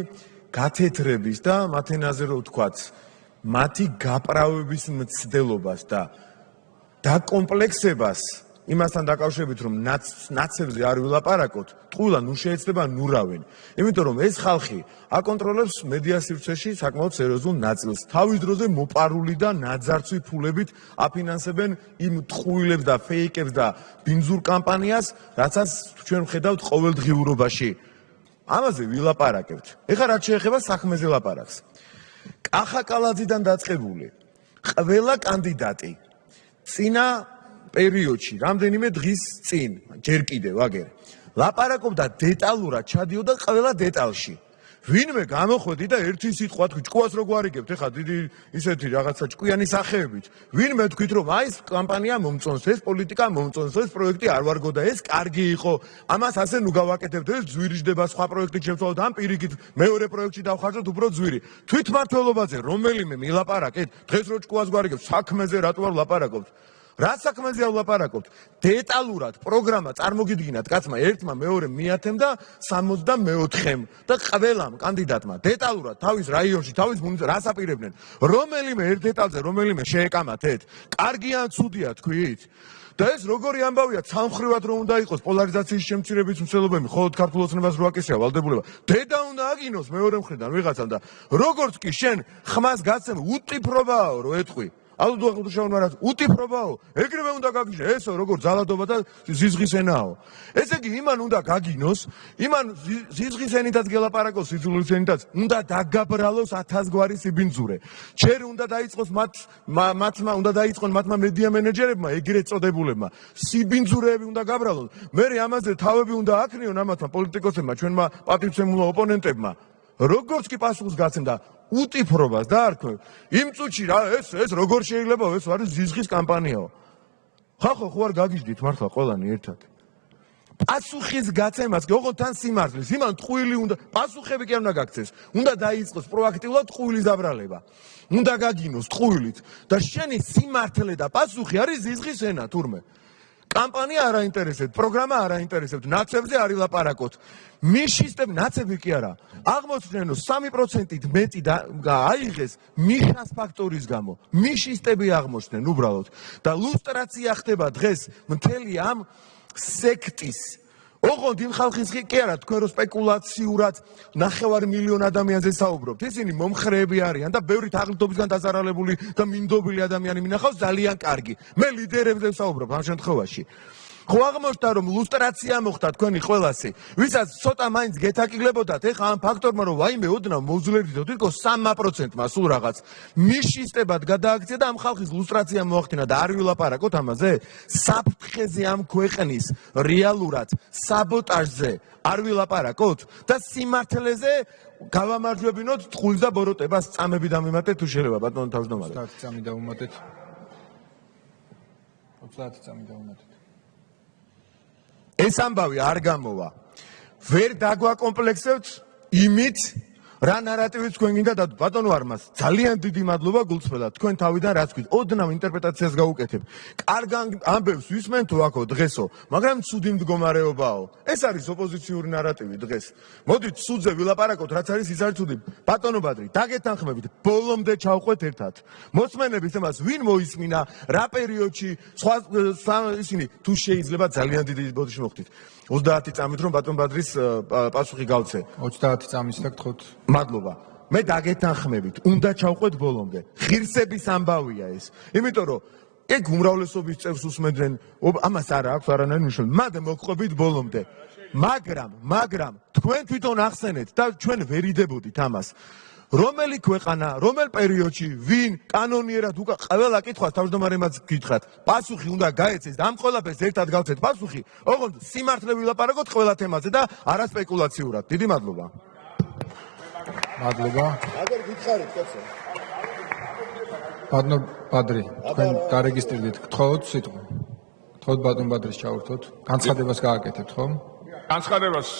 გათეთრების და მათ ენაზე რო ვთქვათ, მათი გაправების მცდელობას და დაკომპლექსებას იმასთან დაკავშირებით, რომ ნაცებზე არ ვილაპარაკოთ, ტყუილა ნუ შეეცდება ნურავენ. იმიტომ რომ ეს ხალხი აკონტროლებს მედია სივრცეში საკმაოდ სერიოზულ ნაწილს. თავის დროზე მოპარული და ნაძარცვი ფულებით აფინანსებენ იმ ტყუილებს და ფეიკებს და ბინძურ კამპანიას, რაცაც ჩვენ ვხედავთ ყოველდღიურობაში. ამაზე ვილაპარაკებთ. ეხლა რაც შეეხება საქმეზე ლაპარაკს. კახა კალაძიდან დაწყებული ყველა კანდიდატი წინა პერიოდში, რამდენიმე დღის წინ, ჯერ კიდევ აგერ, ლაპარაკობდა დეტალურად, ჩადიოდა ყველა დეტალში. ვინმე გამოხვედი და ერთი სიტყვა თქვი, ჭკუას რო გვარიგებთ, ეხლა დიდი ისეთი რაღაცა ჭკვიანი სახეებით. ვინმე თქვით, რომ აი ეს კამპანია მომწონს, ეს პოლიტიკა მომწონს, ეს პროექტი არ ვარგო და ეს კარგი იყო. ამას ასე ნუ გავაკეთებთ, ეს ძვირიжდება, სხვა პროექტით შევცვალოთ, ამ პირიქით მეორე პროექტში დავხარჯოთ უფრო ძვირი. თვითმმართველობაზე რომელიმე მილაპარაკეთ, დღეს რო ჭკუას გვარიგებთ, საქმეზე რატო არ ვლაპარაკობთ? რა საქმეზე ვლაპარაკობთ? დეტალურად პროგრამა წარმოგიდგინათ კაცმა ერთმა, მეორე მეათემ და 64-მ და ყველამ კანდიდატმა დეტალურად თავის რაიონში, თავის მუნიციპალიტეტში რას აპირებდნენ? რომელიმე ერთ დეტალზე რომელიმე შეეკამათეთ? კარგია ან ცუდია თქვით? და ეს როგორი ამბავია, სამხრივად რომ უნდა იყოს პოლარიზაციის შემცირების მსვლელობები, მხოლოდ ქართულ ოცნებას რო აკისრია ვალდებულება. დედა უნდა აგინოს მეორე მხრიდან ვიღაცამ და როგორც კი შენ ხმას გაცემ, უტიფრობაო რო ეთყვი. ალო დუახუდუშავნარად უტიფრობაო, ეგრევე უნდა გაგიჟე, ესო როგორ ძალადობა და ზიზღის ენაო. ესე იგი იმან უნდა გაგინოს, იმან ზიზღის ენითაც გელაპარაკოს, სიძულვილის ენითაც, უნდა დაგაბრალოს 1000 გვარი სიბინძურე. ჯერ უნდა დაიწყოს მათმა უნდა დაიწყონ მათმა მედია მენეჯერებმა, ეგრეთ წოდებულებმა, სიბინძურეები უნდა გაბრალონ. მერე ამაზე თავები უნდა აკნიონ ამათმა პოლიტიკოსებმა, ჩვენმა პატივცემულო ოპონენტებმა. როგორც კი პასუხს გაცემდა უტიფრობას დაარქვე, იმ წუთში რა ეს როგორ შეიძლება ეს არის ზიზღის კამპანიაო. ხახო ხო არ გაგიჟდით მართლა ყველანი ერთად. პასუხის გაცემას ოღონდ თან სიმართლის, იმან ტყუილი უნდა პასუხები კი არ უნდა გაქცეს. უნდა დაიწყოს პროაქტიულად ტყუილის დაბრალება. უნდა გაგინოს ტყუილით და შენი სიმართლე და პასუხი არის ზიზღის ენა თურმე. კამპანია არ აინტერესებთ, პროგრამა არ აინტერესებთ, ნაცებზე არ ილაპარაკოთ. მიშისტებ ნაცები კი არა. აღმოჩნდნენ რომ 3%-ით მეტი აიღეს მიშას ფაქტორის გამო. მიშისტები აღმოჩნდნენ უბრალოდ და ლუსტრაცია ხდება დღეს მთელი ამ სექტის. ოღონდ იმ ხალხის კი არა, თქვენ რო სპეკულაციურად 9 მილიონ ადამიანზე საუბრობთ. ისინი მომხრეები არიან და ბევრი თაღლითობისგან დაზარალებული და მინდობილი ადამიანი მინახავს ძალიან კარგი. მე ლიდერებზე ვსაუბრობ ამ შემთხვევაში. ხო აღმოჩნდა რომ ლუსტრაცია მოხდა თქვენი ყველასი ვისაც ცოტა მაინც გეთაკიგლებოდათ ეხლა ამ ფაქტორმა რომ ვაიმე ოდნავ მოუძლიერდით თვითონ 3%-მა სულ რაღაც მიშისტებად გადააქცია და ამ ხალხის ლუსტრაცია მოახდინა და არ ვილაპარაკოთ ამაზე საფრთხეზე ამ ქვეყნის რეალურად საბოტაჟზე არ ვილაპარაკოთ და სიმართლეზე გავამარჯვებინოთ ტყუილს და ბოროტებას წამები დამიმატეთ თუ შეიძლება ბატონო თავმჯდომარე 30 წამი დავუმატეთ 30 წამი დავუმატეთ ეს ამბავი არ გამოვა ვერ დაგვაკომპლექსებთ იმით რა ნარატივიც თქვენ გინდა და ბატონო არმას ძალიან დიდი მადლობა გულწრფელად თქვენ თავიდან რაც გვით ოდნავ ინტერპრეტაციას გაუკეთებ კარგ ამბებს ვისმენ თუ აქო დღესო მაგრამ ცუდი მდგომარეობაო ეს არის ოპოზიციური ნარატივი დღეს მოდით ცუდზე ვილაპარაკოთ რაც არის ის არის ცუდი ბატონო ბადრი დაგეთანხმებით ბოლომდე ჩავყვეთ ერთად მოსმენების თემას ვინ მოისმინა რა პერიოდში სხვა ისინი თუ შეიძლება ძალიან დიდი ბოდიში მოხდით 30 წამით რომ ბატონ ბადრის პასუხი გავცე 30 წამის და გთხოვთ მადლობა მე დაგეთანხმებით უნდა ჩავყვეთ ბოლომდე ღირსების ამბავია ეს იმიტომ რომ ეგ უმრავლესობის წევს უსმენდნენ ამას არა აქვს არანაირი მნიშვნელობა მაგრამ მოგყვებით ბოლომდე მაგრამ თქვენ თვითონ ახსენეთ და ჩვენ ვერიდებოდით ამას რომელი ქვეყანა რომელ პერიოდში ვინ კანონიერად ყველა კითხვას თავმჯდომარემაც გითხრათ პასუხი უნდა გაეცეს და ამ ყველაფერს ერთად გავცეთ პასუხი ოღონდ სიმართლე ვილაპარაკოთ ყველა თემაზე და არა სპეკულაციურად დიდი მადლობა მადლობა აგერ გითხარით კაცო ბატონო ბადრი თქვენ დარეგისტრირდით გთხოვთ სიტყვა გთხოვთ ბატონ ბადრის ჩავერთოთ განცხადებას გააკეთებთ ხო განცხადებას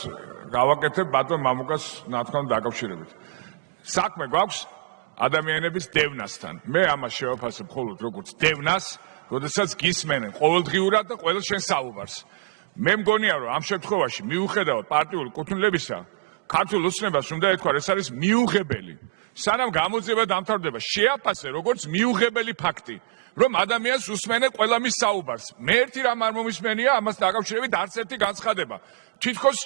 გავაკეთებ ბატონ მამუკას ნათქვამ დაკავშირებით საქმე გვაქვს ადამიანების დევნასთან. მე ამას შევაფასებ მხოლოდ როგორც დევნას, როდესაც გისმენენ ყოველდღიურად და ყველა შენ საუბარს. მე მგონია რომ ამ შემთხვევაში მიუხედავად პარტიული კუთვნილებისა, ქართულ ოცნებას უნდა ეთქვა, ეს არის მიუღებელი. სანამ გამოძიება დამთავრდება, შეაფასე როგორც მიუღებელი ფაქტი, რომ ადამიანს უსმენენ ყველა მის საუბარს. მე ერთი რამ არ მომისმენია, ამას დაკავშირებით არც ერთი განცხადება. თითქოს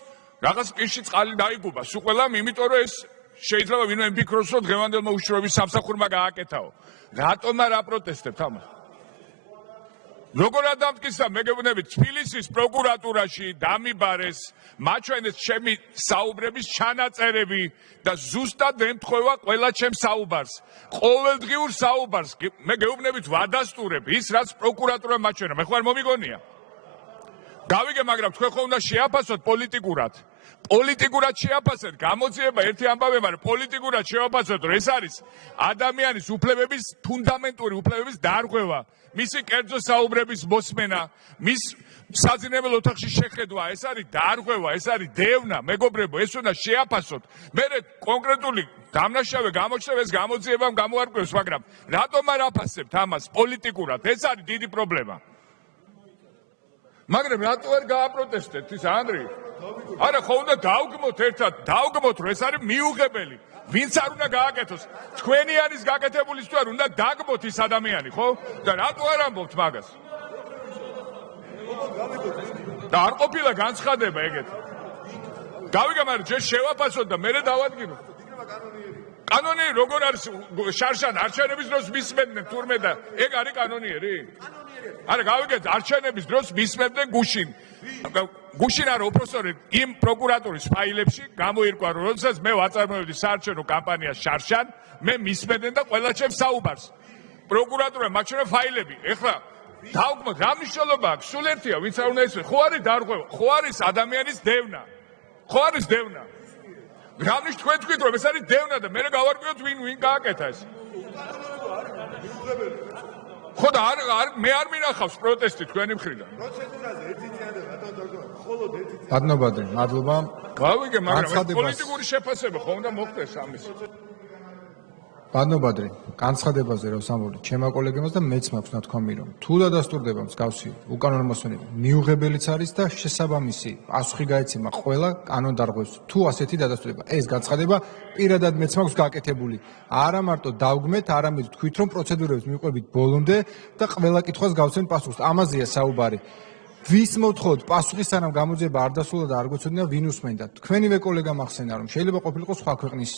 რაღაც პირში წყალი დაიგუება, სულ ყველამ, იმიტომ რომ ეს შეიძლება ვინმე იმფიქროს, რომ დღევანდელმა უშუალობის სამსახურმა გააკეთაო. რატომ არ აპროტესტებთ ამას? როგორ ადამტკიცა მეგეუბნებით თბილისის პროკურატურაში დამიბარეს მაჩვენეს ჩემი საუბრების ჩანაწერები და ზუსტად ემთხვევა ყველა ჩემს საუბარს. ყოველდღიურ საუბარს მე გეუბნებით ვადასტურებ ის რაც პროკურატურა მაჩვენა. მე ხო არ მომიგონია? გავიგე, მაგრამ თქვენ ხო უნდა შეაფასოთ პოლიტიკურად. პოლიტიკურად შეაფასეთ, გამოძიება ერთი ამბავია, მაგრამ პოლიტიკურად შეაფასოთ, რომ ეს არის ადამიანის უფლებების ფუნდამენტური უფლებების დარღვევა, მისი კერძო საუბრების მოსმენა, მის საძინებელ ოთახში შეხედვა, ეს არის დარღვევა, ეს არის დევნა, მეგობრებო, ეს უნდა შეაფასოთ. მე კონკრეტული დამნაშავე გამოჩნდა ეს გამოძიებამ გამოარკვევს, მაგრამ რატომ არ აფასებთ ამას პოლიტიკურად? ეს არის დიდი პრობლემა. მაგრამ რატო არ გააპროტესტეთ ის ანდრი? არა, ხო უნდა დავგმოთ ერთად, დავგმოთ, რომ ეს არის მიუღებელი. ვინც არ უნდა გააკეთოს, თქვენი არის გაკეთებული თუ არ უნდა დაგმოთ ის ადამიანი, ხო? და რატო არ ამბობთ მაგას? და არ ყოფილა განცხადება ეგეთ. გავიგე, მაგრამ ჯერ შევაფასოთ და მერე დავადგინოთ. კანონიერი როგორ არის შარშან არჩევნების დროს მისმენდნენ თურმე და ეგ არის კანონიერი? არა, გავიგეთ, არჩევნების დროს მისმენდნენ გუშინ. გუშინ არა, უბრალოდ იმ პროკურატურის ფაილებში გამოირკვა, რომ როდესაც მე ვაწარმოებდი საარჩევნო კამპანიას შარშან, მე მისმენდნენ და ყველა ჩემს საუბარს. პროკურატურა მაჩვენა ფაილები. ეხლა დავგმოთ, რა მნიშვნელობა აქვს? სულ ერთია, ვინც არ უნდა ისმენოს. ხო არის დარღვევა, ხო არის ადამიანის დევნა. ხო არის დევნა. რა ნიშნავს თქვენ თქვით, რომ ეს არის დევნა და მე გავარკვიოთ ვინ გააკეთა ეს? ხო და მე არ მინახავს პროტესტი თქვენი მხრიდან. პროცედურაზე ერთი წინა ბატონო, მხოლოდ ერთი წინა. ბატონო ბადრი, მადლობა. გავიგე, მაგრამ პოლიტიკური შეფასება ხო უნდა მოხდეს ამის. ბატონო ბადრი, განცხადებაზე რომ სამბობთ ჩემმა კოლეგებმაც და მეც მაქვს ნათქვამი, რომ თუ დადასტურდება მსგავსი უკანონო მოსმენები, მიუღებელიც არის და შესაბამისი პასუხი გაეცემა ყველა კანონდარღვევს. თუ ასეთი დადასტურება, ეს განცხადება პირადად მეც მაქვს გაკეთებული. არა მარტო დავგმეთ, არამედ თქვით, რომ პროცედურებს მივყვებით ბოლომდე და ყველა კითხვას გავცემთ პასუხს. ამაზეა საუბარი. ვის მოთხოვთ პასუხი სანამ გამოძიება არ დასრულდა და არ გვეცოდინა ვინ უსმენდა. თქვენივე კოლეგამ ახსენა, რომ შეიძლება ყოფილიყო სხვა ქვეყნის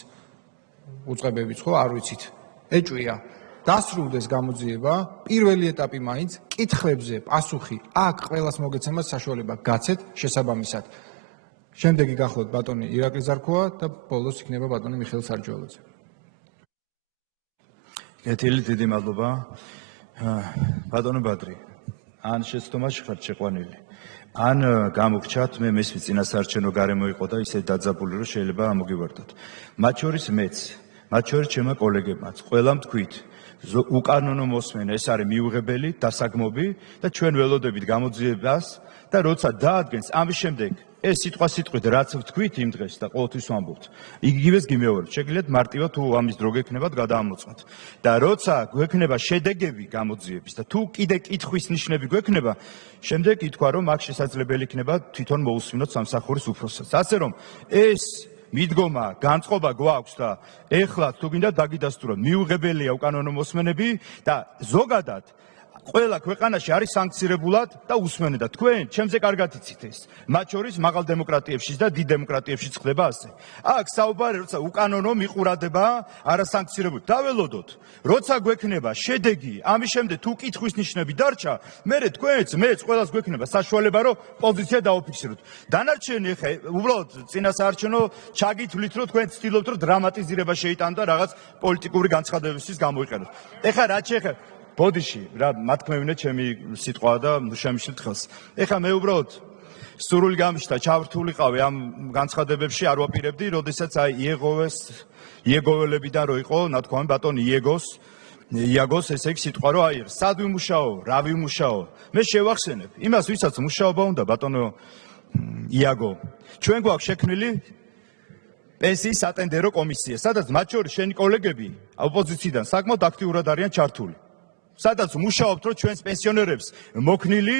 უწყებებიც, ხო, არ ვიცით. ეჭვია. დასრულდეს გამოძიება, პირველი ეტაპი მაინც კითხვებზე პასუხი აქ ყველას მოგეცემას საშუალება გაცეთ შესაბამისად. შემდეგი გახლავთ ბატონი ირაკლი ზარქოა და ბოლოს იქნება ბატონი მიხეილ სარჯველაძე. კეთილი, დიდი მადლობა. ბატონო ბადრი, ან შეცდომაში ხართ შეყვანილი. ან გამოგჩათ მე მესვი წინასაარჩევნო გარემო იყო და ისე დაძაბული რომ შეიძლება ამოგივარდოთ. მათ შორის მეც, მათ შორის ჩემმა კოლეგებმაც, ყველამ თქვით, უკანონო მოსმენა ეს არის მიუღებელი, დასაგმობი და ჩვენ ველოდებით გამოძიებას და როცა დაადგენს ამის შემდეგ ეს სიტყვით რაც ვთქვით იმ დღეს და ყოველთვის ვამბობთ. იგივეს გიმეორებ. შეგიძლიათ მარტივად თუ ამის დრო გექნებათ გადაამოწმოთ. და როცა გვექნება შედეგები გამოძიების და თუ კიდე კითხვის ნიშნები გვექნება, შემდეგ ითქვა რომ აქ შესაძლებელი იქნება თვითონ მოусმინოთ სამსახურის უფროსსაც. ასე რომ ეს მიდგომა, განწყობა გვაქვს და ეხლა თუ გინდა დაგიდასტუროთ, მიუღებელია უკანონო მოსმენები და ზოგადად ყველა ქვეყანაში არის სანქცირებულად და უსმენე და თქვენ ჩემზე კარგად იცით ეს. მათ შორის მაღალ დემოკრატიებშიც და დიდ დემოკრატიებშიც ხდება ასე. აქ საუბარი როცა უკანონო მიყურადება, არასანქცირებულად დაველოდოთ. როცა გვექნება შედეგი, ამის შემდეგ თუ კითხვის ნიშნები დარჩა, მერე თქვენც, მეც ყველას გვექნება საშუალება რომ პოზიცია დაუფიქსიროთ. დანარჩენი ხე უბრალოდ წინასაარჩევნო ჩაგითვლით რომ თქვენ ცდილობთ რომ დრამატიზირება შეიტანოთ და რაღაც პოლიტიკური განცხადებებისთვის გამოიყენოთ. ეხლა რაც შეეხება ბოდიში რა მათქმევინე ჩემი სიტყვა და შემიშლით ხელს. ეხლა მე უბრალოდ სურვილი გამიშთა ჩავრთულიყავი ამ განცხადებებში არ ვაპირებდი, როდესაც აი იეგოველებიდან რო იყო, ნათქვამი ბატონი იაგოს ესე იგი სიტყვა რო აიღეს. სად ვიმუშაო, რა ვიმუშაო? მე შევახსენებ იმას, ვისაც მუშაობა უნდა ბატონო იაგო. ჩვენ გვაქვს შექმნილი პენსიის სატენდერო კომისია, სადაც მათ შორის შენი კოლეგები ოპოზიციიდან საკმაოდ აქტიურად არიან ჩართული. სადაც მუშაობთ რომ ჩვენს პენსიონერებს მოქნილი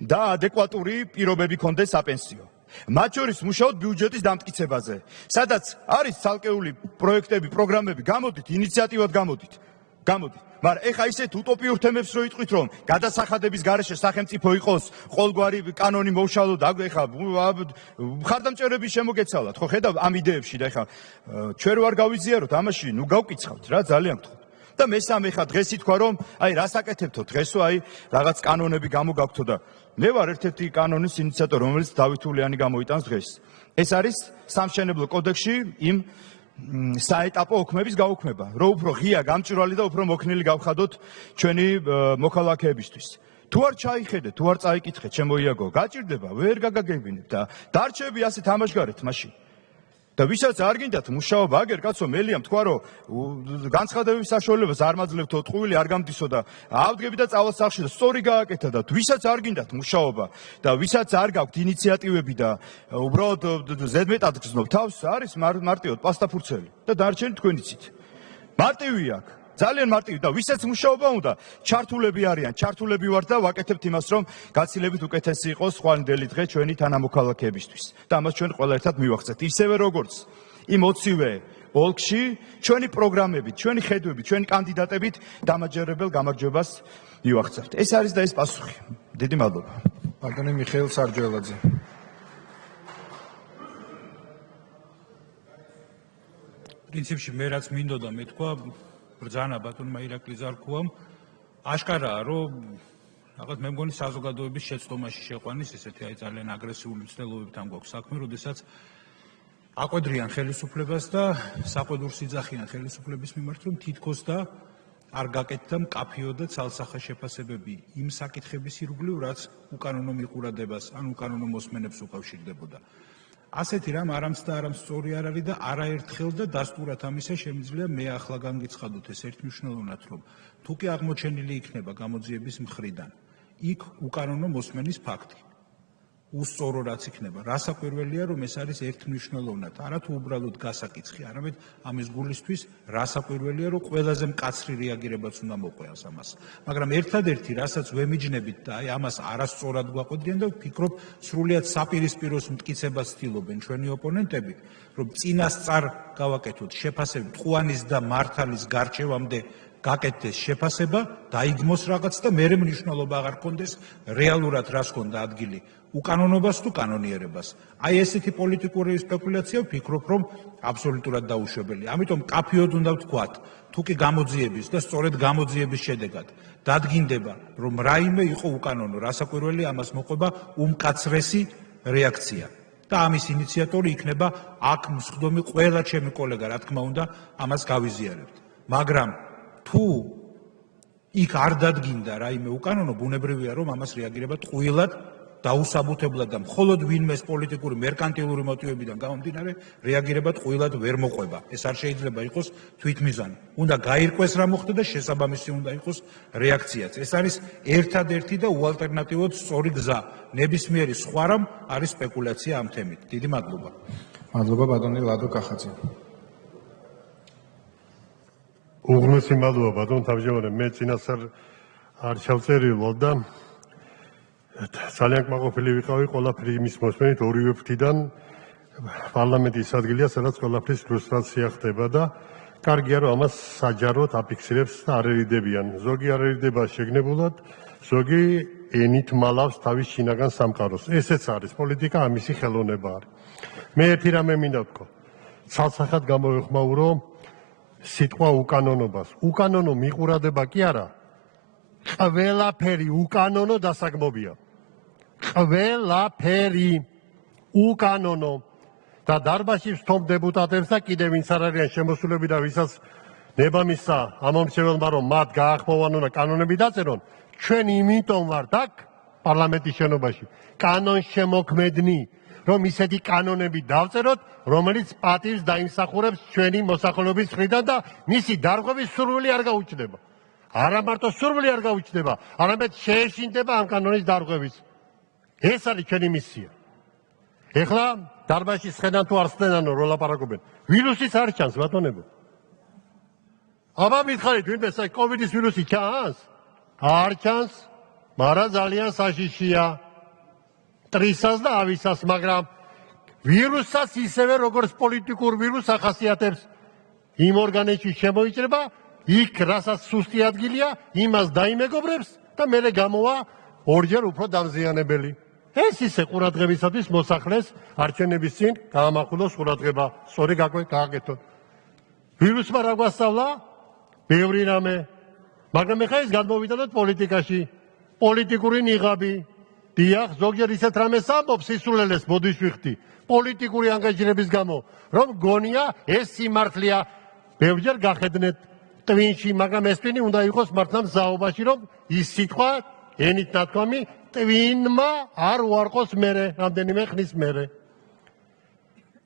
და ადეკვატური პირობები ქონდეს საპენსიო. მათ შორის მუშაობთ ბიუჯეტის დამტკიცებაზე, სადაც არის ცალკეული პროექტები, პროგრამები, გამოდით, ინიციატივად გამოდით. მაგრამ ეხა ისეთ უტოპიურ თემებს რო იტყვით რომ გადასახადების გარეშე სახელმწიფო იყოს, ყოველგვარი კანონი მოვშალოთ, ეხა მხარდამჭერების შემოგეცალათ, ხო ხედავ ამ იდეებში და ეხა ჩვენ ვარ გავიზიაროთ ამაში, ნუ გავკიცხავთ რა, ძალიან გთხოვთ. და მესამე ხა დღეს ითქვა რომ აი რას აკეთებთო დღესო აი რაღაც კანონები გამოგაქვთო და მე ვარ ერთ-ერთი კანონის ინიციატორი რომელიც დავით ულიანი გამოიტანს დღეს. ეს არის სამშენებლო კოდექსში იმ საეტაპო ოქმების გაუქმება, რომ უფრო ღია, გამჭვირვალე და უფრო მოქნილი გავხადოთ ჩვენი მოქალაქეებისთვის. თუ არ ჩაიხედეთ, თუ არ წაიკითხეთ, ჩემო იაგო, გაჭირდება, ვერ გაგაგებინებ და დარჩები ასე თამაშგარეთ მაშინ. და ვისაც არ გინდათ მუშაობა აგერ კაცო მელიამ თქვა რომ განცხადებების საშუალებას არ მაძლევთო, ტყუილი არ გამდისო და ავდგები და წავალ სახლში და სწორი გააკეთა და ვისაც არ გინდათ მუშაობა და ვისაც არ გაქვთ ინიციატივები და უბრალოდ ზედმეტად გრძნობ თავს, არის მარტივად პასტაფურცელი და დარჩენი თქვენ იცით. მარტივი აქ ძალიან მარტივი და ვისაც მუშაობა უნდა, ჩართულები არიან, ჩართულები ვართ და ვაკეთებთ იმას, რომ გაცილებით უკეთესი იყოს ხვალინდელი დღე ჩვენი თანამოქალაქეებისთვის. და ამას ჩვენ ყველა ერთად მივახცეთ. ისევე როგორც იმ 20-ვე ოლქში ჩვენი პროგრამებით, ჩვენი ხედვებით, ჩვენი კანდიდატებით დამაჯერებელ გამარჯვებას მივახცევთ. ეს არის და ეს პასუხი. დიდი მადლობა. ბატონი მიხეილ სარჯველაძე. პრინციპში მე რაც მინდოდა მეთქვა ბრძანა ბატონმა ირაკლი ზარქუამ აშკარაა რომ რაღაც მე მგონი საზოგადოების შეცდომაში შეყვანის ესეთი აი ძალიან აგრესიული მცდელობებთან გვაქვს საქმე, როდესაც აყვედრიან ხელისუფლებას და საყვედურს იძახიან ხელისუფლების მიმართ, რომ თითქოს და არ გაკეთდა მკაფიო და ცალსახე შეფასებები იმ საკითხების ირგვლივ, რაც უკანონო მიყურადებას ან უკანონო მოსმენებს უკავშირდებოდა. ასეთი რამ არამც და არამც სწორი არ არის და არაერთხელ და დასტურად ამისა შემიძლია მე ახლა გამგიცხადოთ ეს ერთმნიშვნელოვნად, რომ თუ კი აღმოჩენილი იქნება გამოძიების მხრიდან იქ უკანონო მოსმენის ფაქტი. უსწორო რაც იქნება, რასაკვირველია რომ ეს არის ერთმნიშვნელოვნად, არა თუ უბრალოდ გასაკიცხი, არამედ ამის გულისთვის რასაკვირველია რომ ყველაზე მკაცრი რეაგირებაც უნდა მოყვეას ამას. მაგრამ ერთადერთი რასაც ვემიჯნებით და აი ამას არასწორად გვაყოდრიან და ვფიქრობ სრულიად საპირისპიროს მტკიცებას ცდილობენ ჩვენი ოპონენტები, რომ წინასწარ გავაკეთოთ შეფასებით ყვანის და მართალის გარჩევამდე გაკეთდეს შეფასება, დაიგმოს რაღაც და მერე მნიშვნელობა აღარ კონდეს რეალურად რას კონდა ადგილი უკანონობას თუ კანონიერებას. აი ესეთი პოლიტიკური სპეკულაცია ვფიქრობ, რომ აბსოლუტურად დაუშვებელია. ამიტომ კაფეოდ უნდა ვთქვათ, თუ კი გამოძიების და სწორედ გამოძიების შედეგად დადგინდება, რომ რაიმე იყო უკანონო, რასაკვირველი ამას მოყვება უმკაცრესი რეაქცია. და ამის ინიციატორი იქნება აქ მსხდომი ყველა ჩემი კოლეგა, რა თქმა უნდა, ამას გავიზიარებთ. მაგრამ თუ იქ არ დადგინდა რაიმე უკანონო, ბუნებრივია, რომ ამას რეაგირება ტყუილად, დაუსაბუთებლად და მხოლოდ ვინმეს პოლიტიკური მერკანტილური მოტივებიდან გამომდინარე რეაგირება ტყუილად ვერ მოყვება. ეს არ შეიძლება იყოს თვითმიზანი. უნდა გაირკვეს რა მოხდა და შესაბამისი უნდა იყოს რეაქციაც. ეს არის ერთადერთი და უალტერნატივოდ სწორი გზა. ნებისმიერი სხვა რამ არის სპეკულაცია ამ თემით. დიდი მადლობა. მადლობა ბატონი ლადო კახაძე. უღმესი მადლობა ბატონ თავმჯდომარე, მე წინასწარ არ ჩავწერილო და ძალიან კმაყოფილი ვიყავი ყველაფერი იმის მოსმენით ორივე ფრთიდან პარლამენტის ადგილია, სადაც ყველაფრის ფრუსტრაცია ხდება და კარგია რომ ამას საჯაროდ აფიქსირებს და არ ერიდებიან. ზოგი არერიდება შეგნებულად, ზოგი ენით მალავს თავის შინაგან სამყაროს. ესეც არის პოლიტიკა, ამისი ხელოვნება არის. მე ერთი რამე მინდა ვთქვა. ცალსახად გამოვეხმაურო სიტყვა უკანონობას. უკანონო მიყურადება კი არა. ყველაფერი უკანონო დასაგმობია. ყველაფერი უკანონო და დარბაზში ვსთომ დეპუტატებს და კიდევ ვინც არ არიან შემოსულები და ვისაც ნება მისცა ამომრჩეველმა რომ მათ გაახმოვანონ და კანონები დაწერონ, ჩვენ იმიტომ ვართ აქ პარლამენტის შენობაში კანონშემოქმედნი, რომ ისეთი კანონები დავწეროთ, რომელიც პატივს დაიმსახურებს ჩვენი მოსახლეობის მხრიდან და მისი დარღვევის სურვილი არ გაუჩნდება. არა მარტო სურვილი არ გაუჩნდება, არამედ შეეშინდება ამ კანონის დარღვევის. ეს არის ჩვენი მისია. ეხლა დარბაზში სხედან თუ არ სხედანო რო ლაპარაკობენ. ვირუსის არ ჩანს ბატონებო. აბა მითხარით ვინმე კოვიდის ვირუსი ჩანს? არ ჩანს, მაგრამ ძალიან საშიშია. ტრისას და ავისას, მაგრამ ვირუსას ისევე როგორც პოლიტიკურ ვირუსს ახასიათებს იმ ორგანიზმში შემოიჭრება, იქ რასაც სუსტი ადგილია, იმას დაიმეგობრებს და მერე გამოვა ორჯერ უფრო დამზიანებელი. ეს ისე ყურადღებისათვის მოსახლეს არჩევნების წინ გაამახვილოს ყურადღება, სწორი გააკეთოთ. ვირუსმა რა გვასწავლა? ბევრი რამე. მაგრამ ეხლა ეს გადმოვიდოდოთ პოლიტიკაში. პოლიტიკური ნიღაბი. დიახ, ზოგჯერ ისეთ რამეს ამბობს სისულელეს მოდის ვიხდი. პოლიტიკური ანგაჟირების გამო, რომ გონია ეს სიმართლეა. ბევრჯერ გახედნეთ ტვინში, მაგრამ ეს ტვინი უნდა იყოს მართლა მზაობაში, რომ ის სიტყვა ენით ნათქვამი ტვინმა არ უარყოს მერე, რამდენიმე ხნის მერე.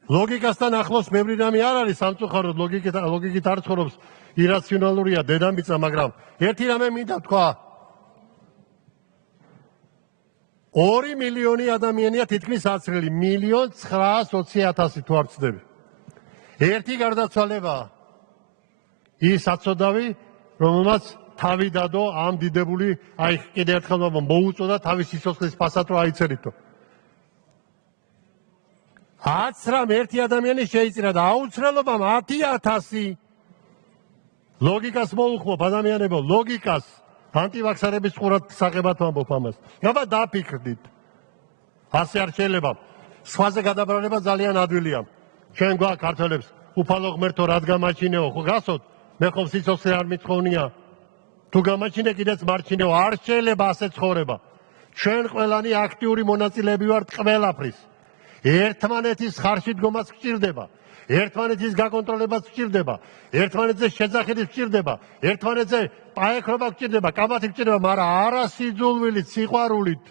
ლოგიკასთან ახლოს ბევრი რამე არ არის სამწუხაროდ, ლოგიკით არ ცხოვრობს, ირაციონალურია დედამიწა, მაგრამ ერთი რამე მინდა თქვა. 2 მილიონი ადამიანია თითქმის აცრელი, 1,920,000 თუ არ ვცდები. ერთი გარდაცვალებაა ის აცოდავი, რომელმაც თავი დადო ამ დიდებული, აი კიდევ ერთხელ მოუწოდა თავის სიცოცხლის ფასად რომ აიწერითო. აცრამ ერთი ადამიანი შეიწირა და აუცრელობა 10,000. ლოგიკას მოუხმობ ადამიანებო, ლოგიკას. ანტივაქსერების ყურად საღებად ვამბობ ამას. აბა დაფიქრდით. ასე არ შეიძლება. სხვაზე გადაბრალება ძალიან ადვილია. ჩვენ გვაქვს ქართველებს უფალო ღმერთო რად გამაჩინეო, ხო გასოთ? მე ხომ სიცოცხლე არ მიწყოვნია. თუ გამაჩინე კიდეც მარჩინეო, არ შეიძლება ასე ცხოვრება. ჩვენ ყველანი აქტიური მონაწილეები ვართ ყველაფრის. ერთმანეთის ხარში დგომაც გჭირდება. ერთმანეთის გაკონტროლებაც გჭირდება, ერთმანეთზე შეძახილი გჭირდება, ერთმანეთზე პაექრობა გჭირდება, კამათი გჭირდება, მაგრამ არა სიძულვილით, სიყვარულით.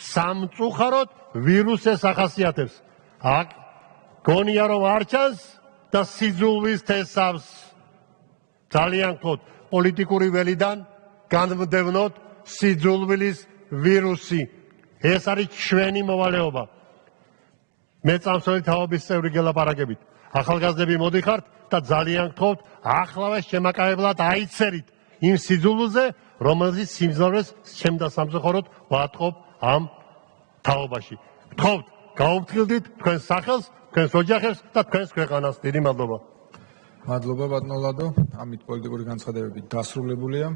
სამწუხაროდ ვირუსს ახასიათებს. აქ გონია რომ არ ჩანს და სიძულვის თესავს. ძალიან გქოთ პოლიტიკური ველიდან განმდევნოთ სიძულვილის ვირუსი. ეს არის ჩვენი მოვალეობა. მე წამსვლელი თაობის წევრი გელაპარაკებით. ახალგაზრდები მოდიხართ და ძალიან გთხოვთ, ახლავე შემაკავებლად აიცერით იმ სიძულვილზე, რომელიც სიმძლავრეს შემდა სამწუხაროდ ვატყობ ამ თაობაში. გთხოვთ, გაუფრთხილდით თქვენს სახელს, თქვენს ოჯახებს და თქვენს ქვეყანას. დიდი მადლობა. მადლობა ბატონო ლადო, ამით პოლიტიკური განცხადებები დასრულებულია.